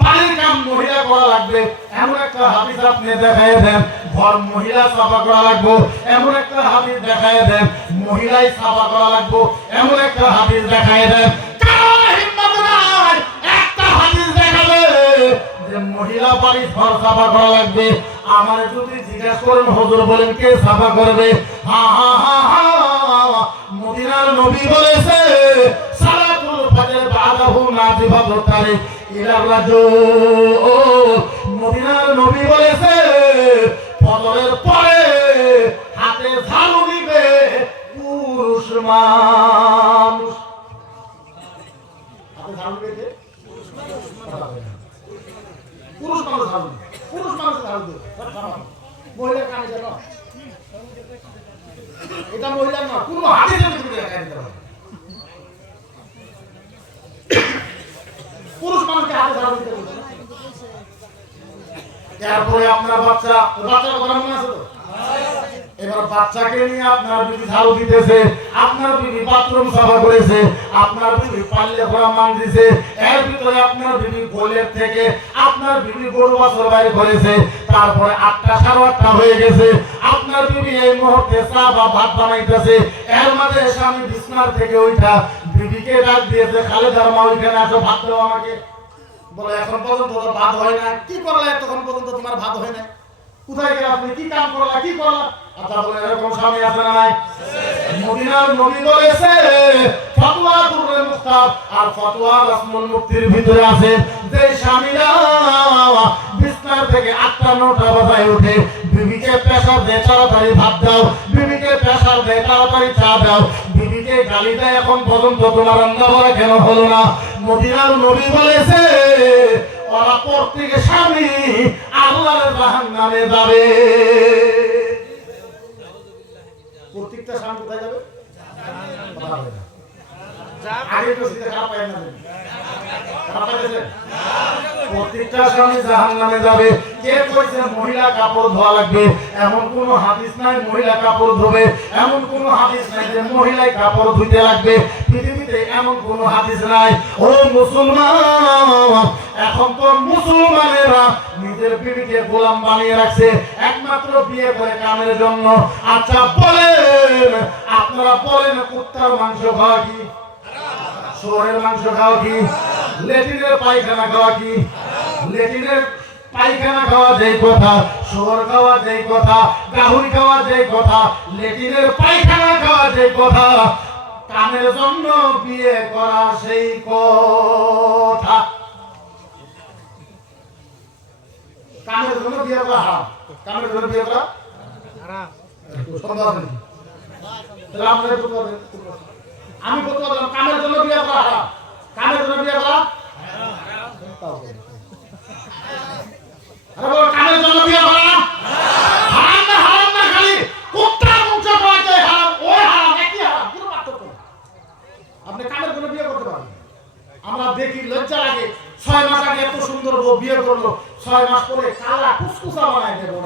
বাড়ির কাম মহিলা করা লাগবে, এমন একটা হাদিস আপনি দেখায় দেন। ঘর মহিলা সাফা করা লাগবে, এমন একটা হাদিস দেখায় দেন। মহিলাই সাফা করা লাগবে, এমন একটা হাদিস দেখায় দেন। কারো হিম্মত নাই একটা হাদিস দেখাবে যে মহিলা বাড়ি ঘর সাফা করা লাগবে। আমার যদি জিজ্ঞাসা করেন হুজুর বলেন কে সাফা করবে? হা হা হা হা, মদিনার নবী বলেছে সালাতুল ফজর বাদাহু নাজিফাতুত তারিক ইলা রাজুল। মদিনার নবী বলেছে ফজরের পরে হাতে ঝাড়ু দিবে পুরুষ মানুষ। হাতে ঝাড়ু দিবে পুরুষ মানুষ, ঝাড়ু দিবে পুরুষ মানুষ, ঝাড়ু দিবে মহিলার কানে যেন এটা মহিলার না, কোন হাদিসের ভিতরে দেখায় দিতে হবে। পুরুষ মানুষকে হাতে ঝাড়ু দিতে বলছে। তারপরে আপনার বাচ্চা, বাচ্চার কথা মনে আছে তো? এবার বাচ্চাকে নিয়ে আপনার বিবি ঝাড়ু দিতেছে, আপনার বিবি বাথরুম সাফা করেছে, আপনার বিবি পাল্লে ভরা মান দিছে, এর ভিতরে আপনার বিবি গোলের থেকে আপনার বিবি গরু বাছুর বাইরে করেছে। তারপরে 8টা 8:30 হয়ে গেছে, আপনার বিবি এই মুহূর্তে চা বা ভাত বানাইতেছে। এর মাঝে স্বামী বিছনার থেকে ওইটা বিবিকে ডাক দিয়েছে, খালেদার মা ওইখানে আসো ভাত দাও আমাকে। বলে এখন পর্যন্ত তো ভাত হয় না। কি করলা এতক্ষণ পর্যন্ত তোমার ভাত হয় না? কোথায় গেলে আপনি কি কাম করলা, কি করলা? আচ্ছা বলে এরকম স্বামী আছে না নাই? মদিনার নবী বলেছে ফতোয়া দুররে মুখতার আর ফতোয়া রাসূল মুফতির ভিতরে আছে যে স্বামীরা বিছানা থেকে 8টা 9টা বাজায় উঠে বিবিকে প্রেসার দেয় তাড়াতাড়ি ভাত দাও, বিবিকে প্রেসার দেয় তাড়াতাড়ি চা দাও, বিবিকে গালি দেয় এখন পর্যন্ত তোমার রান্না বলা কেন হলো না। মদিনার নবী বলেছে ওরা প্রত্যেক স্বামী আল্লাহর জাহান্নামে যাবে। প্রত্যেকটা স্বামী কোথায় যাবে? আগে তো সিধা খারাপ পায় না, প্রত্যেকটা স্বামী জাহান্নামে যাবে। কে কইছে মহিলা কাপড় ধোয়া লাগবে? এমন কোন হাদিস নাই মহিলা কাপড় ধোবে, এমন কোন হাদিস নাই যে মহিলাই কাপড় ধুইতে লাগবে। পৃথিবীতে এমন কোন হাদিস নাই। ও মুসলমান, এখন তো মুসলমানেরা নিজের বিবিকে গোলাম বানিয়ে রাখছে একমাত্র বিয়ে করে কামের জন্য। আচ্ছা বলেন, আপনারা বলেন কুত্তার মাংস খাওয়া কি? শুয়োরের মাংস খাওয়া কি? লেট্রিনের পায়খানা খাওয়া কি? লেট্রিনের পায়খানা খাওয়া যেই কথা, শুয়োর খাওয়া যেই কথা, গাহুরি খাওয়া যেই কথা, লেট্রিনের পায়খানা খাওয়া যেই কথা, কামের জন্য বিয়ে করা সেই কথা। কামের জন্য বিয়ে করা হারাম, কামের জন্য বিয়ে করা হারাম। আমি বলতে পারলাম কামের জন্য বিয়ে করা হারাম, কামের জন্য বিয়ে করা কামের জন্য বিয়ে করা হারাম না? হারাম না, খালি কুত্তার মাংস খাওয়া যায় হারাম, ওই হারাম, একই হারাম, কোনো পার্থক্য নেই। আপনি কামের জন্য বিয়ে করতে পারেন। আমরা দেখি লজ্জা লাগে, 6 মাস আগে এত সুন্দর বউ বিয়ে করলো, 6 মাস পরে কালা কুসকুসা বানায় দেবো।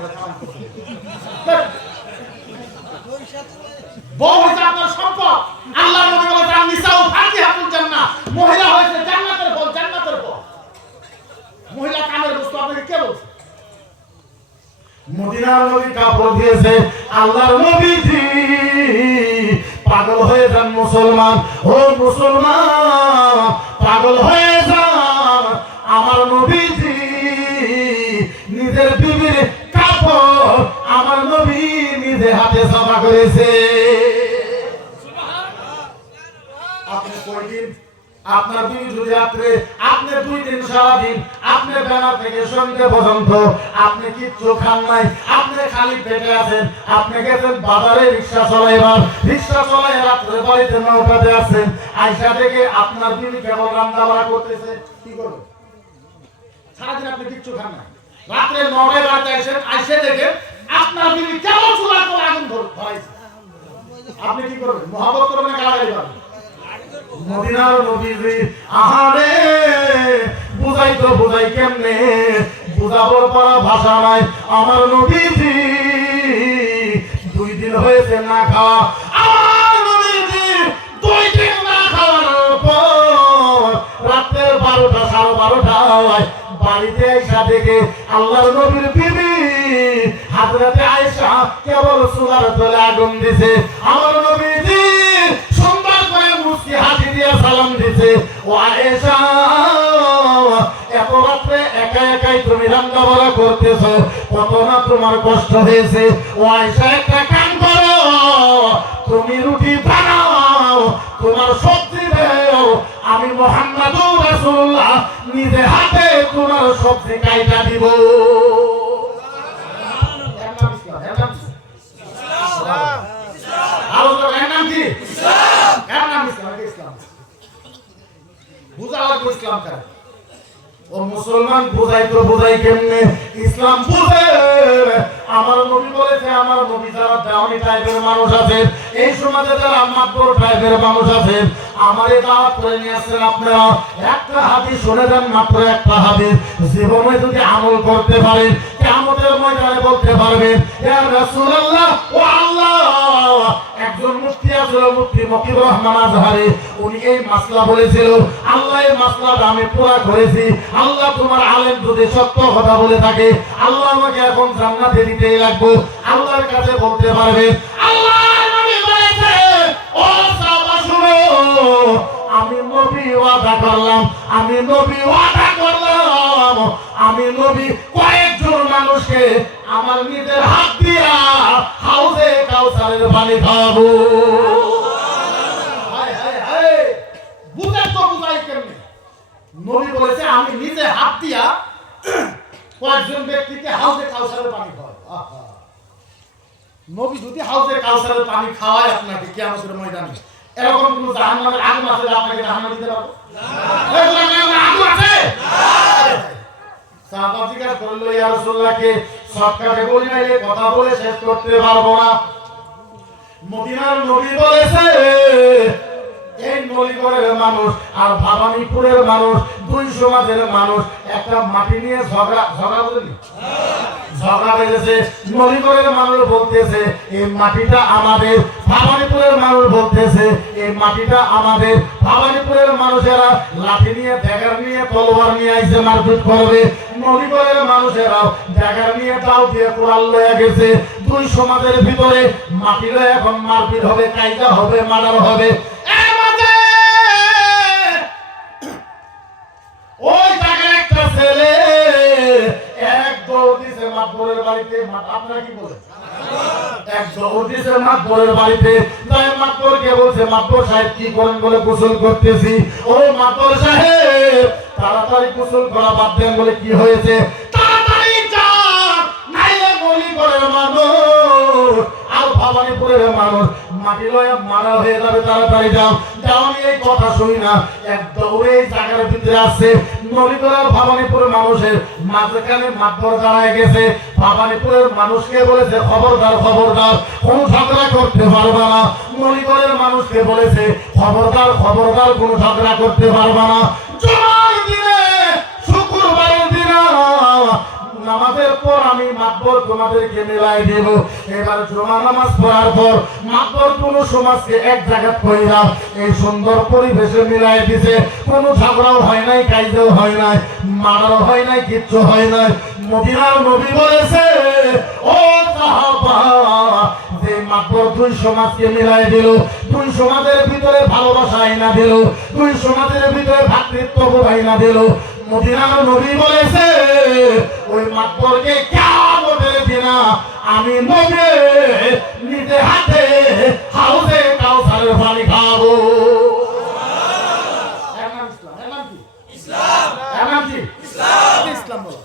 বউ হইছে আপনার সম্পদ। আল্লাহর নবী বলেছেন নিসাউ ফাতিহাতুল জান্নাহ, মহিলা হইছে জান্নাতের ফল, জান্নাতের ফল। মহিলা কামের বস্তু আপনাকে কে বলছে? মদিনার নবী কাপড় দিয়েছে। আল্লাহর নবীজি পাগল হয়ে যান মুসলমান, ও মুসলমান পাগল হয়ে যান। আমার নবীজি নিজের বিবির কাপড় আমার নবী নিজে হাতে সাফা করেছে। আপনি কয়দিন আপনার বিবি যদি রাত্রে, আপনি 2 দিন সারাদিন আপনি বেলা থেকে সন্ধ্যে পর্যন্ত আপনি কিচ্ছু খান নাই, আপনি খালি পেটে আছেন, আপনি গেছেন বাজারে রিক্সা চলাইবার, রিক্সা চলাই রাত্রে বাড়িতে 9টাতে আসছেন, আইসা থেকে আপনার বিবি কেবল রান্না বাড়া করতেছে, কি করবে? সারাদিন আপনি কিচ্ছু খান নাই, রাত্রে 9টায় বাড়িতে আসেন, আইসে দেখে আপনার বিবি কেবল চুলার পর আগুন ধরাইছে, আপনি কি করবেন? মহব্বত করবেন না গালাগালি করবেন? মদিনার নবীজি আহারে বুঝাই তো বুঝাই কেমনে, বুঝাবার পারা ভাষা নাই। আমার নবীজি 2 দিন হয়েছে না খাওয়া, আমার নবীজি 2 দিন না খাওয়ার পর রাতে 12টা 12:30 বাড়িতে আইসা দেখে আল্লাহর নবীর বিবি হযরতে আয়েশা কেবল চুলার তলে আগুন দিছে। আমার নবীজি সুন্দর করে মুস্কি হাসি দিয়ে সালাম দিছে, ও আয়েশা এত রাত্রে একা একাই তুমি রান্না বাড়া করতেছো, কত না তোমার কষ্ট হয়েছে। ও আয়েশা একটা কাম করো, তুমি রুটি বানাও, তোমার সবজি দাও, আমি মুহাম্মাদুর রাসূলুল্লাহ নিজে হাতে তোমার সবজি কাইটা দিব। ও মুসলমান বুঝাই তো বুঝাই কেমনে? ইসলাম বুঝে। আমার নবী বলেছে, আমার নবী যারা দাওয়ানি টাইপের মানুষ আছে, এই সমাজে যারা মাতবর টাইপের মানুষ আছে, আমারে দাওয়াত করে নিয়ে আসছেন আপনারা। একটা হাদিস শুনে যান, মাত্র একটা হাদিস, জীবনে যদি আমল করতে পারেন কিয়ামতের ময়দানে বলতে পারবেন ইয়া রাসূলুল্লাহ, ও আল্লাহ। একজন মুফতি আছিল, মুফতি মকিবুর রহমান আজহারি, উনি এই মাসলা বলেছিল, আল্লাহ এই মাসলাটা আমি পুরা করেছি। আল্লাহ তোমার আলেম যদি সত্য কথা বলে থাকে, আল্লাহ আমাকে এখন জান্নাতে দিতেই লাগবে। আল্লাহর কাছে বলতে পারবে, আল্লাহর নবী বলেছে, ও সাহাবা শুনো, আমি নবী ওয়াদা করলাম, আমি নবী ওয়াদা করলাম, আমি নবী কয়েকজন মানুষকে আমার নিজের হাত দিয়া হাউজে কাউসারের পানি খাওয়াবো। হায় হায় হায়, বুঝে তো বুঝাই কেমনে? নবী বলেছে আমি নিজে হাত দিয়া কয়েকজন একজন ব্যক্তিকে হাউজে কাউসারের পানি খাওয়ায়। নবী যদি হাউজে কাউসারের পানি খাওয়ায় আপনাকে কিয়ামতের ময়দানে, এরকম কোন জাহান্নামের আগুন আছে যে আপনাকে জাহান্নামে দিতে পারবে? আগুন আছে? সাহাবা জিজ্ঞাসা করলো, ইয়া রাসূলুল্লাহকে শর্টকাটে বলি নাইলে কথা বলে শেষ করতে পারবো না। মদিনার নবী বলেছে, এই নলিগড়ের মানুষ আর ভবানীপুরের মানুষ, দুই সমাজের মানুষ একটা মাটি নিয়ে ঝগড়া বেঁধেছে। নলিগড়ের মানুষ বলতেছে এই মাটিটা আমাদের, ভবানীপুরের মানুষ বলতেছে এই মাটিটা আমাদের। ভবানীপুরের মানুষেরা লাঠি নিয়ে, ড্যাগার নিয়ে, তলোয়ার নিয়ে আইসে মারপিট করবে। নলিগড়ের মানুষেরাও ড্যাগার নিয়ে, দাও দিয়ে কোড়াল লয়ে গেছে। দুই সমাজের ভিতরে মাটি লয়ে এখন মারপিট হবে, কায়দা হবে, মার্ডার হবে। ওই জায়গায় একটা ছেলে এক দৌড় দিছে মাতবরের বাড়িতে। আপনারা কি বলেন? এক দৌড় দিছে মাতবরের বাড়িতে। তাই মাতবরকে বলছে, মাতবর সাহেব কি করেন? বলে গোসল করতেছি। ও মাতবর সাহেব তাড়াতাড়ি গোসল করা বাদ দেন। বলে কি হয়েছে? তাড়াতাড়ি যান, নাইলে নলিগড়ের মানুষ আর ভবানীপুরের মানুষ মাটি লয়ে মারা হয়ে যাবে, তাড়াতাড়ি যাও। যাওনি এই কথা শুনি না, এক দৌড়ে জায়গার ভিতরে আসছে। নলিগড়ের ভবানীপুরের মানুষের মাঝখানে মাতবর দাঁড়ায় গেছে। ভবানীপুরের মানুষকে বলেছে, খবরদার খবরদার, কোন ঝগড়া করতে পারবা না। নলিগড়ের মানুষকে বলেছে, খবরদার খবরদার, কোন ঝগড়া করতে পারবা না। জুমার দিনে, শুক্রবারের দিনে নামাজের পর আমি মাতবর তোমাদেরকে মিলাই দেব। এবার জুমা নামাজ পড়ার পর মাতবর কোন সমাজকে এক জায়গা কইরা এই সুন্দর পরিবেশে মিলাই দিছে। কোনো ঝগড়াও হয় নাই, কাইদাও হয় নাই, মারাও হয় নাই, কিচ্ছু হয় নাই। মদিনার নবী বলেছে, ও সাহাবা, যে মাতবর দুই সমাজকে মিলাই দিল, দুই সমাজের ভিতরে ভালোবাসা আইনা দিল, দুই সমাজের ভিতরে ভ্রাতৃত্ববোধ আইনা দিল। মদিনার নবী বলেছে, ওই মাতবরকে কিয়ামতের দিন আমি নবী নিজে হাতে হাউজে কাউসারের পানি খাওয়াবো। এর নাম ইসলাম। এর নাম কি? ইসলাম। এর নাম কি? ইসলাম। ইসলাম বলো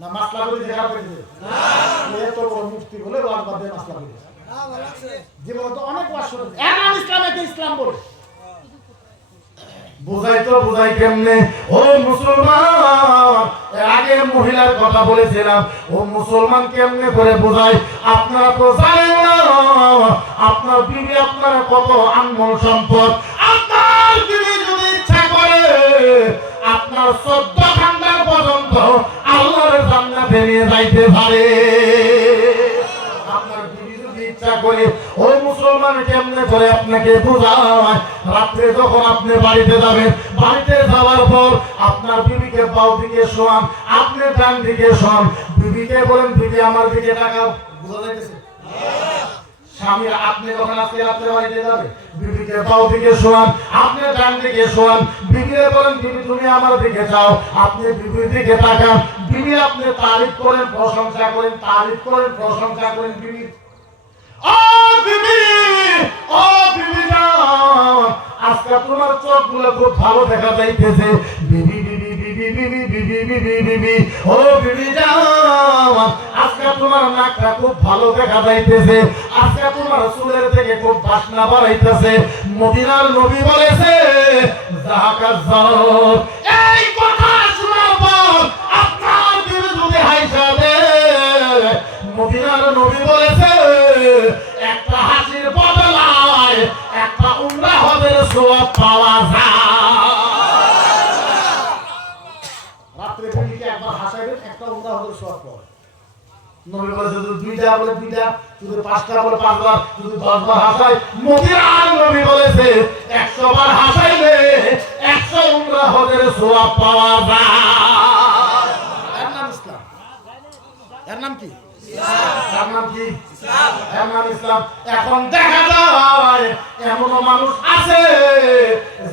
না, মাসলা করে দেখা পেয়েছে না, এত বড় মুফতি বলে ওয়াজ বাদে মাসলা করে না, ভালো আছে জীবন তো অনেক ওয়াজ শুনেছে। এর নাম ইসলাম, একে ইসলাম বলে বুঝাই তো বুঝাই কেমনে? ও মুসলমান, এর আগে মহিলার কথা বলেছিলাম, ও মুসলমান কেমনে করে বুঝাই? আপনারা তো জানেন না, আপনার বিবি আপনার কত আনমোল সম্পদ। আপনার বিবি যদি ইচ্ছা করে আপনার 14 খানদান পর্যন্ত আল্লাহর জান্নাতে নিয়ে যাইতে পারে। আপনার বিবি যদি ইচ্ছা করে, ও মুসলমান কেমনে করে আপনাকে বুঝায়? রাত্রে যখন আপনি বাড়িতে যাবেন, বাড়িতে যাওয়ার পর আপনার বিবিকে বাউ দিকে শোয়ান, আপনি ডান দিকে শোয়ান। বিবিকে বলেন, বিবি আমার দিকে তাকাও। বুঝা যাইতেছে? স্বামী আপনি যখন আজকে রাত্রে বাড়িতে যাবে, বিবিকে বাউ দিকে শোয়ান, আপনি ডান দিকে শোয়ান। বিবিকে বলেন, বিবি তুমি আমার দিকে যাও, আপনি বিবির দিকে তাকান। বিবি আপনি তারিফ করেন, প্রশংসা করেন, তারিফ করেন, প্রশংসা করেন বিবি। ও বিবি, ও বিবি জান, আজকে তোমার চোখগুলো খুব ভালো দেখা যাইতেছে। বিবি বিবি বিবি বিবি বিবি বিবি বিবি, ও বিবি জান, আজকে তোমার নাকটা খুব ভালো দেখা যাইতেছে। আজকে তোমার চুলের থেকে খুব বাসনা বাড়াইতেছে। মদিনার নবী বলেছে, যাহাকা যাও। এই কথা শোনার পর আপনার বিবি যদি হাইসা দেয়, মদিনার নবী বলেছে, একটা হাসির বদলায় একটা উমরা হজের সওয়াব পাওয়া যায়। রাত্রে বিবিকে একবার হাসাইবেন, একটা উমরা হজের সওয়াব পাওয়া। নবী বলেছে, যদি 2টা বলে 2টা, যদি 5টা বলে 5 বার, যদি 10 বার হাসাই। মদিনার নবী বলেছে, 100 বার হাসাইলে 100 উমরা হজের সওয়াব পাওয়া যায়। এর নাম ইসলাম। এর নাম কি? এর নাম কি? ইসলাম। এর নাম ইসলাম। এখন দেখা যায় এমন মানুষ আছে,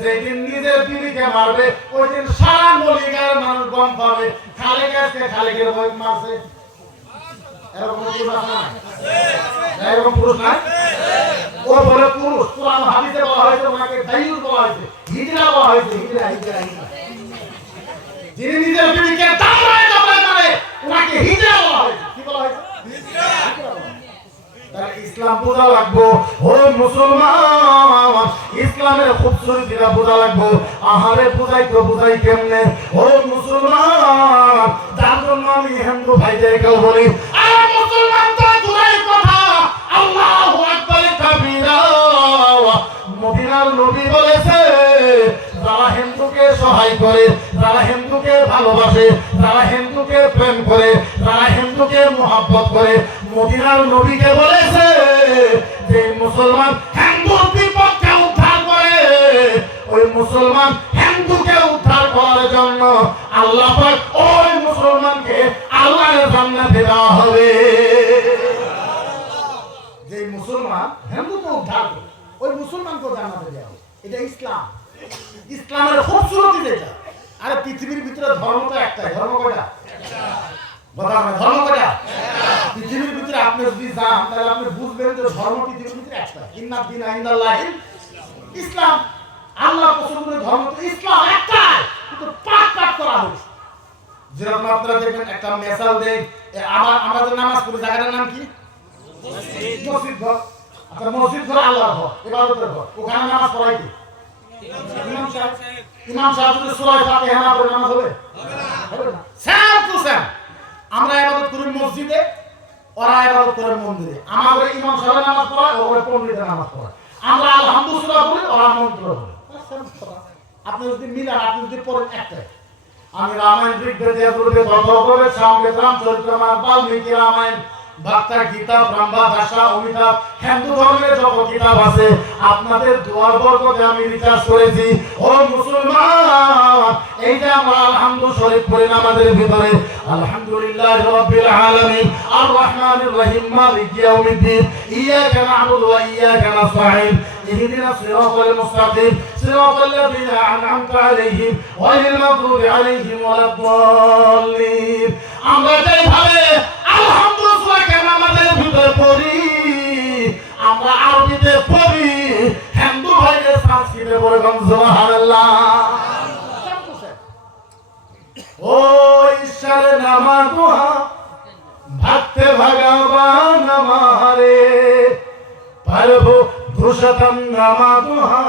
যেদিন নিজের বিবিকে মারবে ওই দিন সারা মলিকার মানুষ গম পাবে, খালেক আজকে খালেকের বই মারছে। এরকম পুরুষ আছে না? এরকম পুরুষ না? ও বলে পুরুষ। কোরআন হাদিসে বলা হয়েছে, ওনাকে দাইয়ুস বলা হয়েছে, হিজরা বলা হয়েছে। হিজরা হিজরা হিজরা, যিনি নিজের বিবিকে দাবড়ায় দাবড়ায় মারে, তাকে হিজরা বলা হয়েছে। কি বলা হয়েছে? তাহলে ইসলাম বোঝা লাগবো। ও মুসলমান, ইসলামের খুবসুরতিটা বোঝা লাগবো। আহারে বুঝাই কেমনে? ও মুসলমান, যার জন্য আমি হিন্দু ভাইদেরকেও বলি, আরে মুসলমান তো দূরের কথা, আল্লাহু আকবার কাবীরা। মদিনার নবী বলেছে, যারা হিন্দুকে সহায় করে, যারা হিন্দুকে ভালোবাসে, যারা হিন্দুকে প্রেম করে, যারা হিন্দুকে মহব্বত করে, মদিনার নবীকে বলেছে যে মুসলমান হিন্দুর বিপক্ষে উদ্ধার করে, ওই মুসলমান হিন্দুকে উদ্ধার করার জন্য আল্লাহ পাক ওই মুসলমানকে আল্লাহর জান্নাতে দেওয়া হবে। যে মুসলমান হিন্দুকে উদ্ধার করে, ওই মুসলমানকে জান্নাতে দেওয়া হবে। এটা ইসলাম। ইসলামের খুবসুরতি যেটা। আরে পৃথিবীর ভিতরে ধর্ম তো একটাই। ধর্ম কয়টা? ধর্ম কয়টা? পৃথিবীর ভিতরে আপনি যদি যান তাহলে আপনি বুঝবেন যে ধর্ম পৃথিবীর ভিতরে একটা। ইন্না দীনা ইনদাল্লাহি ইসলাম। আল্লাহ পছন্দের ধর্ম তো ইসলাম একটাই, কিন্তু পাক করা হয়েছে। যেরকম আপনারা দেখবেন একটা মেসাল দেয়, আমাদের নামাজ পড়ে জায়গাটার নাম কি? মসজিদ ঘর। আপনার মসজিদ ঘর আল্লাহর ঘর, ইবাদতের ঘর। ওখানে নামাজ পড়াই কি? ইমাম সাহেব যদি সূরা ফাতিহা না পড়ে নামাজ হবে? হবে না। Same to same. আমরা ইবাদত করি মসজিদে, ওরা ইবাদত করে মন্দিরে। আমাদের ইমাম সাহেব নামাজ পড়ায়, ওরা পণ্ডিতে নামাজ পড়ায়। আমরা আলহামদুলিল্লাহ বলি, ওরা মন্ত্র বলে। আপনি যদি মিলান, আপনি যদি পড়েন একটাই। আমি রামায়ণ ঋগ্বেদ যজুর্বেদ অথর্ববেদ সামবেদ রামচরিতমানস বাল্মীকি রামায়ণ ভক্তা গীতা ব্রহ্মা ভাষা অমিতাভ হিন্দু ধর্মের যত কিতাব আছে আপনাদের দোয়ার বরকতে আমি রিচার্জ করেছি। ও মুসলমান, এই যে আমরা আলহামদুলিল্লাহ শরীফ পড়ি নামাজের ভিতরে, আলহামদুলিল্লাহি রাব্বিল আলামিন আর রহমানির রহিম মালিকি ইয়াউমিদ্দিন ইয়াকা না'বুদু ওয়া ইয়াকা নাস্তাঈন ইহদিনাস সিরাতাল মুস্তাকিম সিরাতাল লাযিনা আন'আমতা আলাইহিম গায়রিল মাগদুবি আলাইহিম ওয়ালাদ-দাল্লিন। আমরা যেভাবে আলহামদুলিল্লাহ কেন আমাদের ভিতরে পড়ি, আমরা আরবিতে পড়ি, হিন্দু ভাইদের সংস্কৃতে পড়ে সুবহানাল্লাহ। ও ঈশ্বরে নামা দোহা ভক্তে ভগবান আমারে প্রভু দুশতম নামা দোহা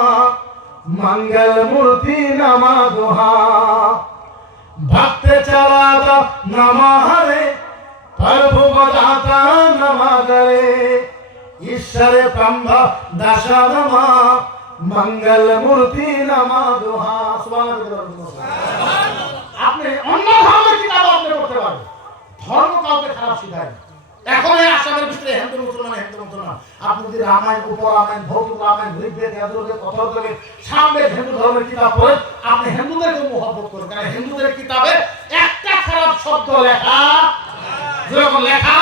मंगल मूर्ति नमा दुहा भक्त चलाता नमा हरे प्रभु बदाता नमा करे ईश्वर ब्रह्म दशा नमा मंगल मूर्ति नमा दुहा। আপনি অন্য ধর্মের কিতাব আপনি পড়তে পারবেন, ধর্ম কাউকে খারাপ শিখায় না। এখন এই আসামের ভিতরে হিন্দু মুসলমান আপনি যদি রামায়ণ উপরামায়ণ ভৌতিক রামায়ণ ঋগ্বেদ যজুর্বেদ অথর্ববেদ সামবেদ হিন্দু ধর্মের কিতাব পড়েন, আপনি হিন্দুদেরকে মহব্বত করেন, কারণ হিন্দুদের কিতাবে একটা খারাপ শব্দ লেখা যেরকম লেখা।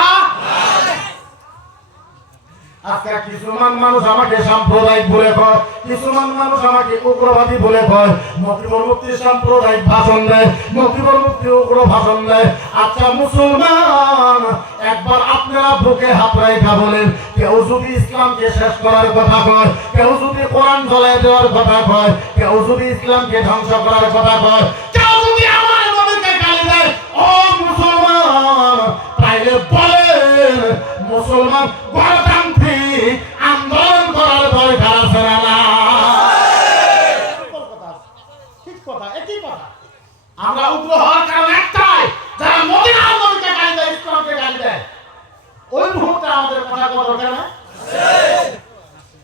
আজকে কিছুমান মানুষ আমাকে সাম্প্রদায়িক বলে কয়, কিছুমান মানুষ আমাকে উগ্রবাদী বলে কয়, মকিবুল মুফতি সাম্প্রদায়িক ভাষণ দেয়, মকিবুল মুফতি উগ্র ভাষণ দেয়। আচ্ছা মুসলমান, একবার আপনারা বুকে হাত রাখা বলেন, কেউ যদি ইসলামকে শেষ করার কথা কয়, কেউ যদি কোরআন জ্বলায় দেওয়ার কথা কয়, কেউ যদি ইসলামকে ধ্বংস করার কথা কয়, কেউ যদি আমার নবীকে গালি দেয়, ও মুসলমান তাইলে বলেন মুসলমান গণতান্ত্রিক আন্দোলন করার দরকার আছে না? ঠিক কথা, একই কথা। আমরা উগ্র হওয়ার কারণ একটাই, যারা মদিনার নবীকে গালি দেয়, ইসলামকে গালি দেয়, ওই মুহূর্তে আমাদের কথা কওয়া দরকার না?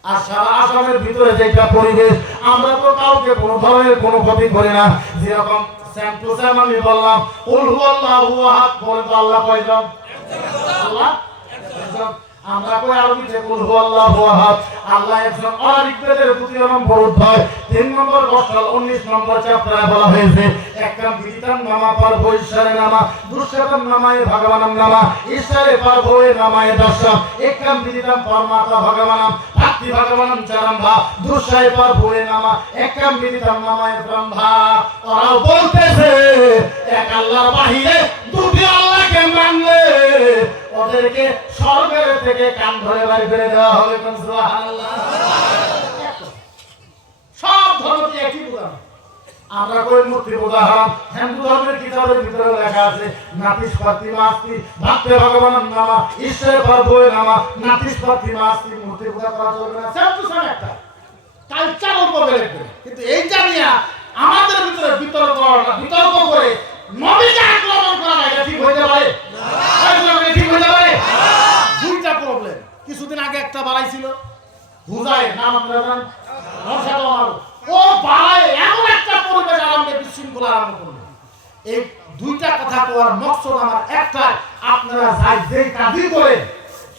আর সারা আসামের ভিতরে যেটা পরিবেশ, আমরা তো কাউকে কোনো ধরনের কোনো ক্ষতি করি না। যেরকম সেম টু সেম আমি বললাম, কুল হুয়াল্লাহু আহাদ বলে তো আল্লাহ কয়জন? আল্লাহ একজন। আমরা কই আরবিতে কুল হুয়াল্লাহু আহাদ, আল্লাহ একজন। আর ঋগ্বেদের ২ নম্বর অধ্যায় ৩ নম্বর বর্ষাল ১৯ নম্বর চ্যাপ্টারে বলা হয়েছে, একম বিদিতাম নামা পার্বো ঈশ্বরে নামা দুঃশতম নামায় ভগবানম নামা ঈশ্বরে পার্বো নামায় দশম একম বিদিতাম পরমাত্মা ভগবানম ভক্তি ভগবানম চরম্ভা দুঃশয় পার্বো নামা একম বিদিতাম নামায় ব্রহ্মা। ওরাও বলতেছে এক আল্লাহর বাহিরে দুটি আল্লাহকে মানলে ওদেরকে স্বর্গের থেকে কান ধরে বাইরে করে দেওয়া হবে। সুবহানাল্লাহ। সব ধর্মকে একই বোঝানো। আমরা কই মূর্তি পূজা হারাম। হিন্দু ধর্মের কিতাবের ভিতরে লেখা আছে নাতিশ ফাতিমা আস্তি ভক্তে ভগবানের নামা ঈশ্বর পরবয়ে নামা নাতিশ ফাতিমা আস্তি মূর্তি পূজা করা চলবে না। সেম টু সেম একটা কালচার উপরে কিন্তু এই জানিয়া আমাদের ভিতরে বিতর্ক করে নবীকে আক্রমণ করা এটা ঠিক হইতে পারে না? ঠিক হইতে পারে? দুইটা প্রবলেম। কিছুদিন আগে একটা বাড়াইছিল হুজাই নাম আপনারা জানেন, ও বাড়ায় এমন একটা পরিবেশ আরম্ভে বিশৃঙ্খলা আরম্ভ করবে। এই দুইটা কথা কোয়ার মকসদ আমার একটা, আপনারা যাই যেই কাজই করে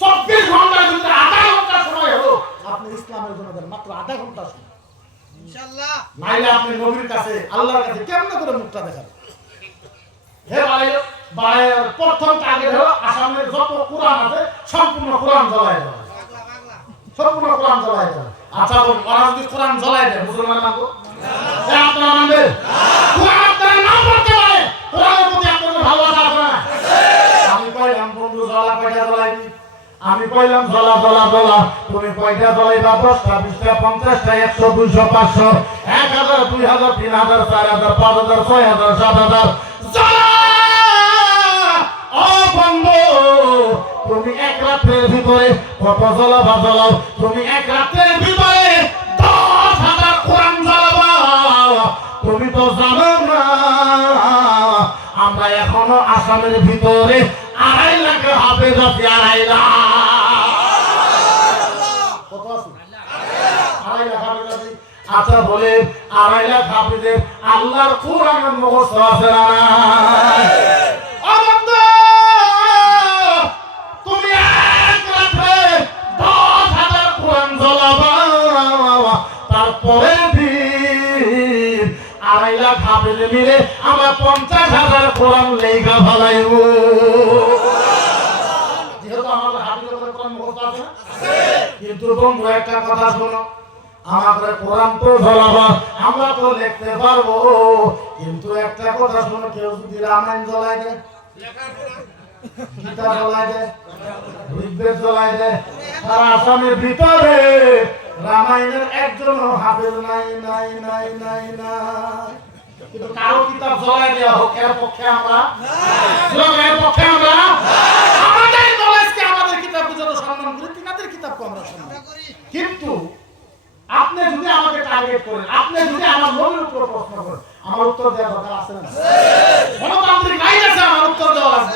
24 ঘন্টার ভিতরে আধা ঘন্টা সময় হলো আপনি ইসলামের জন্য দেন, মাত্র আধা ঘন্টা সময় ইনশাআল্লাহ। নাইলে আপনি নবীর কাছে আল্লাহর কাছে কেমনে করে মুখটা দেখাবেন? হে বাড়ায় প্রথম টার্গেট হলো আসামের যত কোরআন আছে সম্পূর্ণ কোরআন জ্বলায় দেওয়া, সম্পূর্ণ কোরআন জ্বলায় দেওয়া। আচ্ছা ওরা যদি কোরআন জ্বলায় দেয় মুসলমান মানবো? আপনারা মানবেন? কোরআন আপনারা নাম পড়তে পারে, কোরআনের প্রতি আপনাদের ভালোবাসা আছে না? আমি কইলাম বন্ধু জ্বলা কয়টা জ্বলাইবি? আমি কইলাম জ্বলা জ্বলা জ্বলা, তুমি কয়টা জ্বলাইবা? 10টা 20টা 50টা 100 200 500 1000 2000 3000 4000 5000 6000 7000 জ্বলা। ও বন্ধু তুমি এক রাতের ভিতরে কত জ্বলাবা জ্বলাও, তুমি এক রাতের ভিতরে 10,000 কোরআন জ্বলাবা। তুমি তো জানো না আমরা এখনো আসামের ভিতরে 2.5 লাখ হাফেজ আছি। 2.5 লাখ কত আছে? 2.5 লাখ হাফেজ আছি। আচ্ছা বলে 2.5 লাখ হাফেজের আল্লাহর কোরআনের মুখস্থ আছে না? পরের দিন 2.5 লাখ হাফেজ মিলে আমরা 50,000 কোরআন লেখা ফেলাইব। যেহেতু আমাদের হাফেজের কোরআন মুখস্থ আছে না? কিন্তু বন্ধু একটা কথা শোনো, আমাদের কোরআন তো জ্বলাবো, আমরা তো লিখতে পারবো, কিন্তু একটা কথা শোনো, কেউ যদি রামায়ণ জ্বলাই দেয়, গীতা জ্বলাই দেয়, ঋগ্বেদ জ্বলাই দেয়, তারা আসামের ভিতরে রামায়ণের একজন হাফেজ নাই নাই নাই নাই নাই। কিন্তু কারো কিতাব জ্বলাই দেওয়া হোক এর পক্ষে আমরা এর পক্ষে আমরা আমাদের নলেজকে আমাদের কিতাবকে যত সম্মান করি তিনাদের কিতাবকে আমরা সম্মান করি। কিন্তু আপনি যদি আমাকে টার্গেট করেন, আপনি যদি আমার নবীর উপর প্রশ্ন করেন, আমার উত্তর দেওয়া দরকার আছে না? গণতান্ত্রিক আইন আছে, আমার উত্তর দেওয়া লাগবে।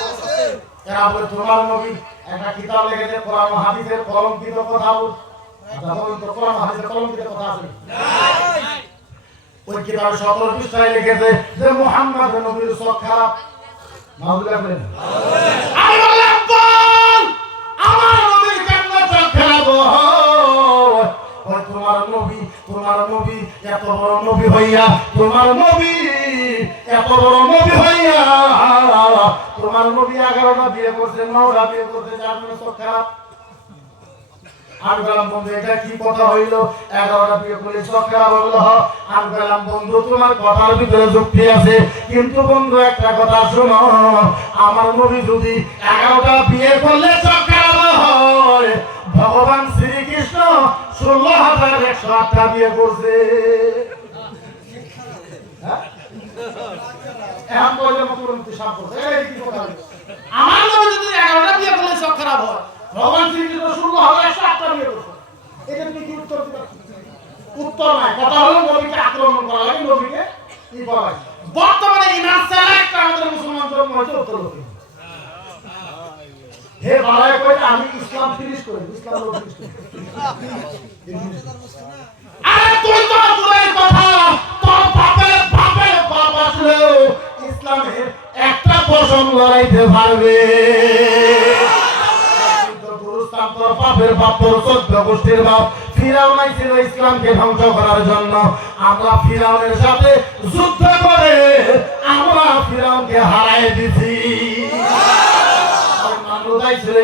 এরা বলে তোমার নবী একটা কিতাব লিখেছে কোরআন ও হাদিসের কলঙ্কিত কথা বল। ওই কিতাবে 17 পৃষ্ঠায় লিখেছে যে মুহাম্মদ নবীর চোখ খারাপ। আমি বললাম বল আমার নবীর কেন চোখ খারাপ হয়? তোমার নবী এত বড় নবী হইয়া, তোমার নবী এত বড় নবী হইয়া, তোমার নবী 11টা বিয়ে করছে, 9টা বিয়ে করছে, যার জন্য চোখ খারাপ। আমি বললাম বন্ধু এটা কি কথা হইল? 11টা বিয়ে করে চোখ খারাপ হইলো? আমি বললাম বন্ধু তোমার কথার ভিতরে যুক্তি আছে, কিন্তু বন্ধু একটা কথা শোনো, আমার নবী যদি 11টা বিয়ে করলে চোখ খারাপ হয়, ভগবান শ্রীকৃষ্ণ 16,108টা বিয়ে করছে। আমার নবী যদি 11টা বিয়ে করলে চোখ খারাপ হয়, ভগবান শ্রীকৃষ্ণ 16,108টা বিয়ে করছে। এটা তুমি কি উত্তর দিবে? উত্তর নাই। কথা হলো নবীকে আক্রমণ করা লাগে, নবীকে কি করা লাগে। বর্তমানে ইমান একটা আমাদের মুসলমান ধর্ম হয়েছে উত্তর লোকে। হে বালায় কই আমি ইসলাম ফিনিশ করি, ইসলাম ফিনিশ করি। আরে তুই তো দূরের কথা, তোর বাপের বাপ আসলে ইসলামের একটা পশম লড়াইতে পারবে। তোর বাপের বাপ, তোর 14 গোষ্ঠীর বাপ ফিরাউন ছিল ইসলামকে ধ্বংস করার জন্য। আমরা ফিরাউনের সাথে যুদ্ধ করে আমরা ফিরাউনকে হারাই দিছি।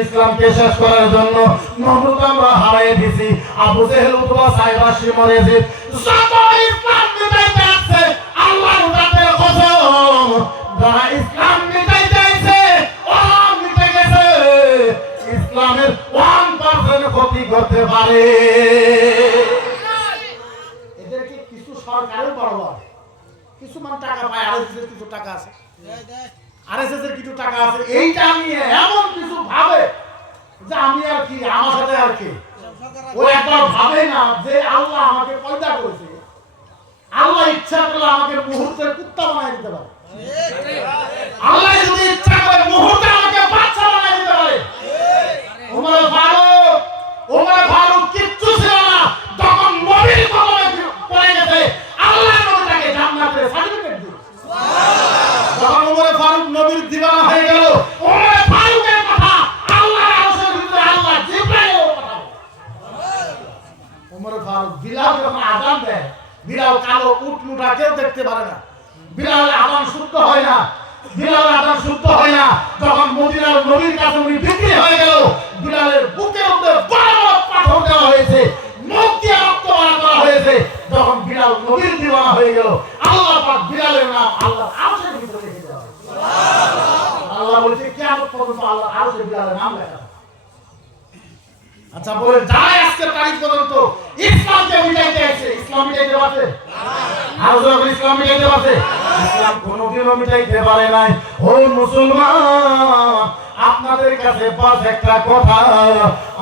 ইসলামকে শেষ করার জন্য নমরুদ আমরা হারাই দিছি। আবু জেহেল উতবা সাইবা শিমরেছে যত ইসলাম মিটাইতে আছে আল্লাহর রাতের কসম, যারা ইসলাম মিটাইতে আইছে ওরা মিটে গেছে। ইসলামের 1% ক্ষতি করতে পারে। এদেরকে কিছু সরকারের বড় কিছু মান টাকা পায়, আরএসএস এর কিছু টাকা আছে, আরএসএস এর কিছু টাকা আছে, এইটা নিয়ে এমন কিছু ভাবে যে আমি আর কি, আমার সাথে আর কি। ও একবার ভাবে না যে আল্লাহ আমাকে পয়দা করেছে, আল্লাহ ইচ্ছা করলে আমাকে মুহূর্তের কুত্তা বানাই দিতে পারে, আল্লাহ যদি ইচ্ছা করে মুহূর্তে আমাকে বাচ্চা বানাই দিতে পারে। ওমর ফারুক কিচ্ছু ছিল না, তখন নবীর কদমে পড়ে গেছে, আল্লাহ নবীকে জান্নাতের সার্টিফিকেট দিল। যখন ওমর ফারুক নবীর দিওয়ানা হয়ে গেল, ওমর ফারুকের কথা আল্লাহর আরশের ভিতরে আল্লাহ জিবরাইলের কথা বলে। ওমর ফারুক বিলাল যখন আযান দেয়, বিলাল কালো উটমুটা, কেউ দেখতে পারে না, বিলালের আযান শুদ্ধ হয় না, বিলালের আযান শুদ্ধ হয় না। যখন মদিনার নবীর কাছে উনি বিক্রি হয়ে গেল, বিলালের বুকের উপরে বড় বড় পাথর দেওয়া হয়েছে, মুখ দিয়ে রক্ত বার করা হয়েছে। যখন বিলাল নবীর দিওয়ানা হয়ে গেল, আল্লাহ পাক বিলালের নাম আল্লাহর আরশের ভিতরে লিখে দেওয়া হয়েছে। আল্লাহ বলছে কিয়ামত পর্যন্ত আল্লাহর আরশে বিলালের নাম লেখা। আচ্ছা বলে যারা আজকে তারিখ পর্যন্ত ইসলামকে মিটাইতে আছে, ইসলাম মিটাইতে পারছে? আর যখন ইসলাম মিটাইতে পারছে, ইসলাম কোনোদিনও মিটাইতে পারে নাই। ও মুসলমান, আপনাদের কাছে পাঁচ একটা কথা,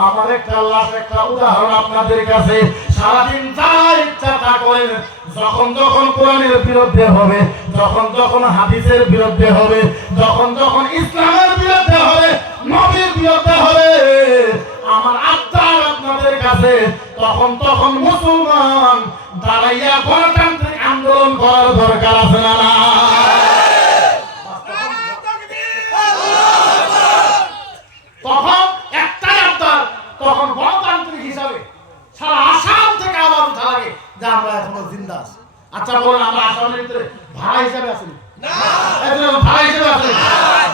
আমার একটা লাস্ট একটা উদাহরণ আপনাদের কাছে। সারাদিন যা ইচ্ছা তা করেন, যখন যখন কোরআনের বিরুদ্ধে হবে, যখন যখন হাদিসের বিরুদ্ধে হবে, যখন যখন ইসলামের বিরুদ্ধে হবে, নবীর বিরুদ্ধে হবে, আমার আত্মা আপনাদের কাছে, তখন তখন মুসলমান দাঁড়াইয়া গণতান্ত্রিক আন্দোলন করার দরকার আছে না? তখন একটাই আত্মা, তখন গণতান্ত্রিক হিসাবে সারা আসাম থেকে আওয়াজ উঠা লাগে যে আমরা এখনো জিন্দা আছি। আচ্ছা বলুন, আমরা আসামের ভিতরে ভাড়া হিসাবে আছি না? ভাড়া হিসাবে আছি?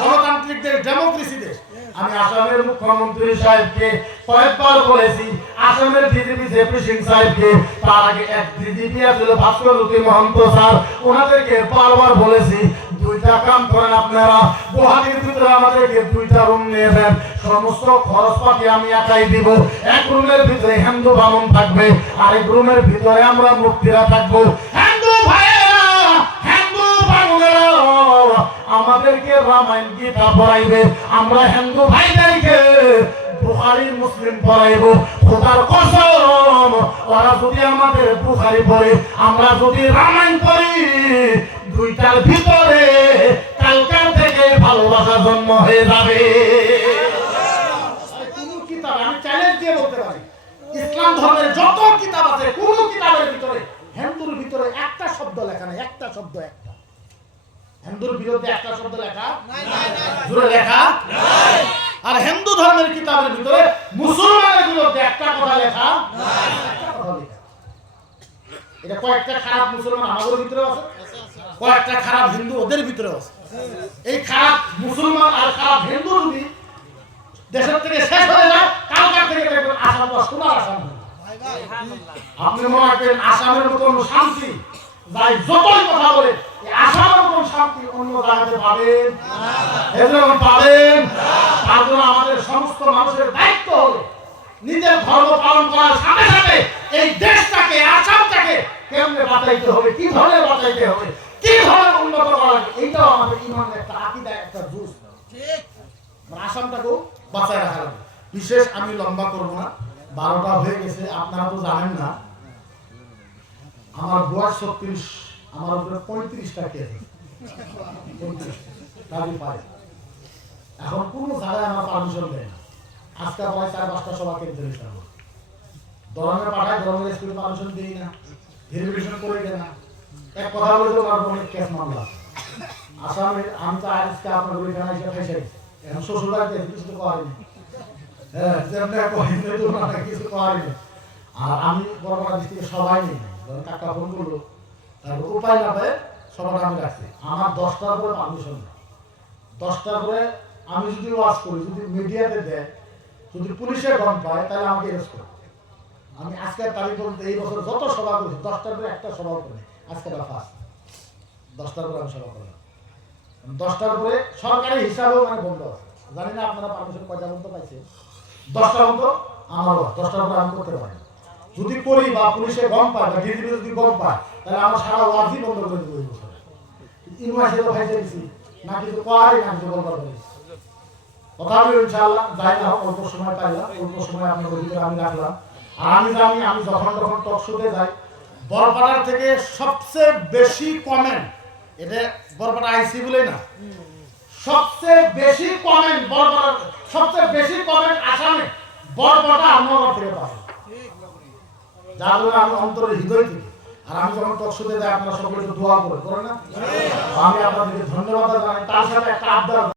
গণতান্ত্রিক দেশ, ডেমোক্রেসি দেশ। আমি আসামের মুখ্যমন্ত্রী সাহেবকে কয়েকবার বলেছি, আসামের ডিজিপি জেপি সিং সাহেবকে, তার আগে এক ডিজিপি আসলে ভাস্কর জ্যোতি মহন্ত স্যার, ওনাদেরকে বারবার বলেছি দুইটা কাম করেন আপনারা, গুয়াহাটির ভিতরে আমাদেরকে দুইটা রুম নিয়ে দেন, সমস্ত খরচপাতি আমি একাই দিব। এক রুমের ভিতরে হিন্দু বামন থাকবে, আরেক রুমের ভিতরে আমরা মুক্তিরা থাকবো। হিন্দু ভাইয়েরা, হিন্দু বামনেরা আমাদেরকে রামায়ণ গীতা পড়াইবে, আমরা হিন্দু ভাইদেরকে বুখারী মুসলিম পড়াইবো। খোদার কসম, ওরা যদি আমাদের বুখারী পড়ে, আমরা যদি রামায়ণ পড়ি, দুইটার ভিতরে কালকার থেকে ভালোবাসা জন্ম হয়ে যাবে। কোন কিতাব, আমি চ্যালেঞ্জ দিয়ে বলতে পারি, ইসলাম ধর্মের যত কিতাব আছে, কোন কিতাবের ভিতরে হিন্দুর ভিতরে একটা শব্দ লেখা নাই, একটা শব্দ, একটা হিন্দুর বিরুদ্ধে একটা শব্দ লেখা নাই, জোরে লেখা নাই। আর হিন্দু ধর্মের কিতাবের ভিতরে মুসলমানের বিরুদ্ধে একটা কথা লেখা নাই, একটা কথা লেখা। এটা কয়েকটা খারাপ মুসলমান আমাদের ভিতরে আছে, কয়েকটা খারাপ হিন্দু ওদের ভিতরে আছে। এই খারাপ মুসলমান আর খারাপ হিন্দু যদি দেশের থেকে শেষ হয়ে যায়, কালকার থেকে আসাম সোনার আসাম। আপনি মনে রাখবেন, আসামের মতন শান্তি যাই যতই কথা বলে, আসামের মতন শান্তি অন্য জায়গাতে পাবেন পাবেন। তার জন্য আমাদের সমস্ত মানুষের দায়িত্ব হলো নিজের ধর্ম পালন করার সাথে সাথে এই দেশটাকে, আসামটাকে কেমনে বাঁচাইতে হবে, কি ধরনের বাঁচাইতে হবে, কি ধরনের উন্নত করা হবে, এইটাও আমাদের ইমানের একটা আকীদা, একটা জুস। ঠিক, আসামটাকেও বাঁচায় রাখা হবে। বিশেষ আমি লম্বা করবো না, 12টা হয়ে গেছে, আপনারা তো জানেন না আমার বয়স 36, আমার উপরে 35টা কেস, 35 পায়। এখন কোনো জায়গায় আমার পারমিশন দেয় না। আজকে প্রায় 4-5টা সভা কেন্দ্রে হিসাব ধরনের পাঠায়, ধরনের স্কুলে পারমিশন দিই না, ভেরিফিকেশন করে দেয় না। এক কথা বলে তো আমার অনেক কেস মামলা আসামে। আমি তো আজকে আপনার ওইখানে এসে ফেসে এখন শ্বশুরবাড়িতে কিছু তো করেনি, হ্যাঁ কিছু করেনি। আর আমি বড় ডিস্ট্রিক্টে সবাই নেই, কাকা ফোন করলো, তারপর উপায় না পায় সবাই আমি রাখছি। আমার 10টার পরে পারমিশন নেই, 10টার পরে আমি যদি ওয়াজ করি, যদি মিডিয়াতে দেয়, যদি পুলিশের গণ পায়, তাহলে আমাকে অ্যারেস্ট করে। আমি আজকের তারিখ বলতে এই বছর যত সভা করেছি 10টার পরে একটা সভাও করি, আজকে ফার্স্ট 10টার পরে আমি সভা করলাম। 10টার পরে সরকারি হিসাবেও মানে বন্ধ আছে। জানি না আপনারা পারমিশন কয়টা পর্যন্ত পাইছে? 10টা পর্যন্ত আমারও 10টার পরে আমি করতে পারি। যদি করি বা পুলিশে গম পায় বা ডিজিপি যদি গম পায়, তাহলে আমার সারা ওয়াজই বন্ধ করে দেবো এই বছরে। ইউনিভার্সিটি তো ভাই চাইছি না কিছু কয় না কিছু বলবার করি কথা বলি ইনশাআল্লাহ যাই না হোক অল্প সময় পাইলাম অল্প সময় আপনাদের ভিতরে আমি রাখলাম আর আমি জানি আমি যখন যখন টক শোতে যাই বরপাড়ার থেকে সবচেয়ে বেশি কমেন্ট এটা বরপাড়া আইসি বলে না সবচেয়ে বেশি কমেন্ট বরপাড়ার সবচেয়ে বেশি কমেন্ট আসামে বরপাড়া আমার থেকে পাবে যার জন্য আমি অন্তরে হৃদয় থেকে আর আমি যখন টক শোতে যাই আপনারা সকলে দোয়া করে না আমি আপনাদেরকে ধন্যবাদ জানাই তার সাথে একটা আবদার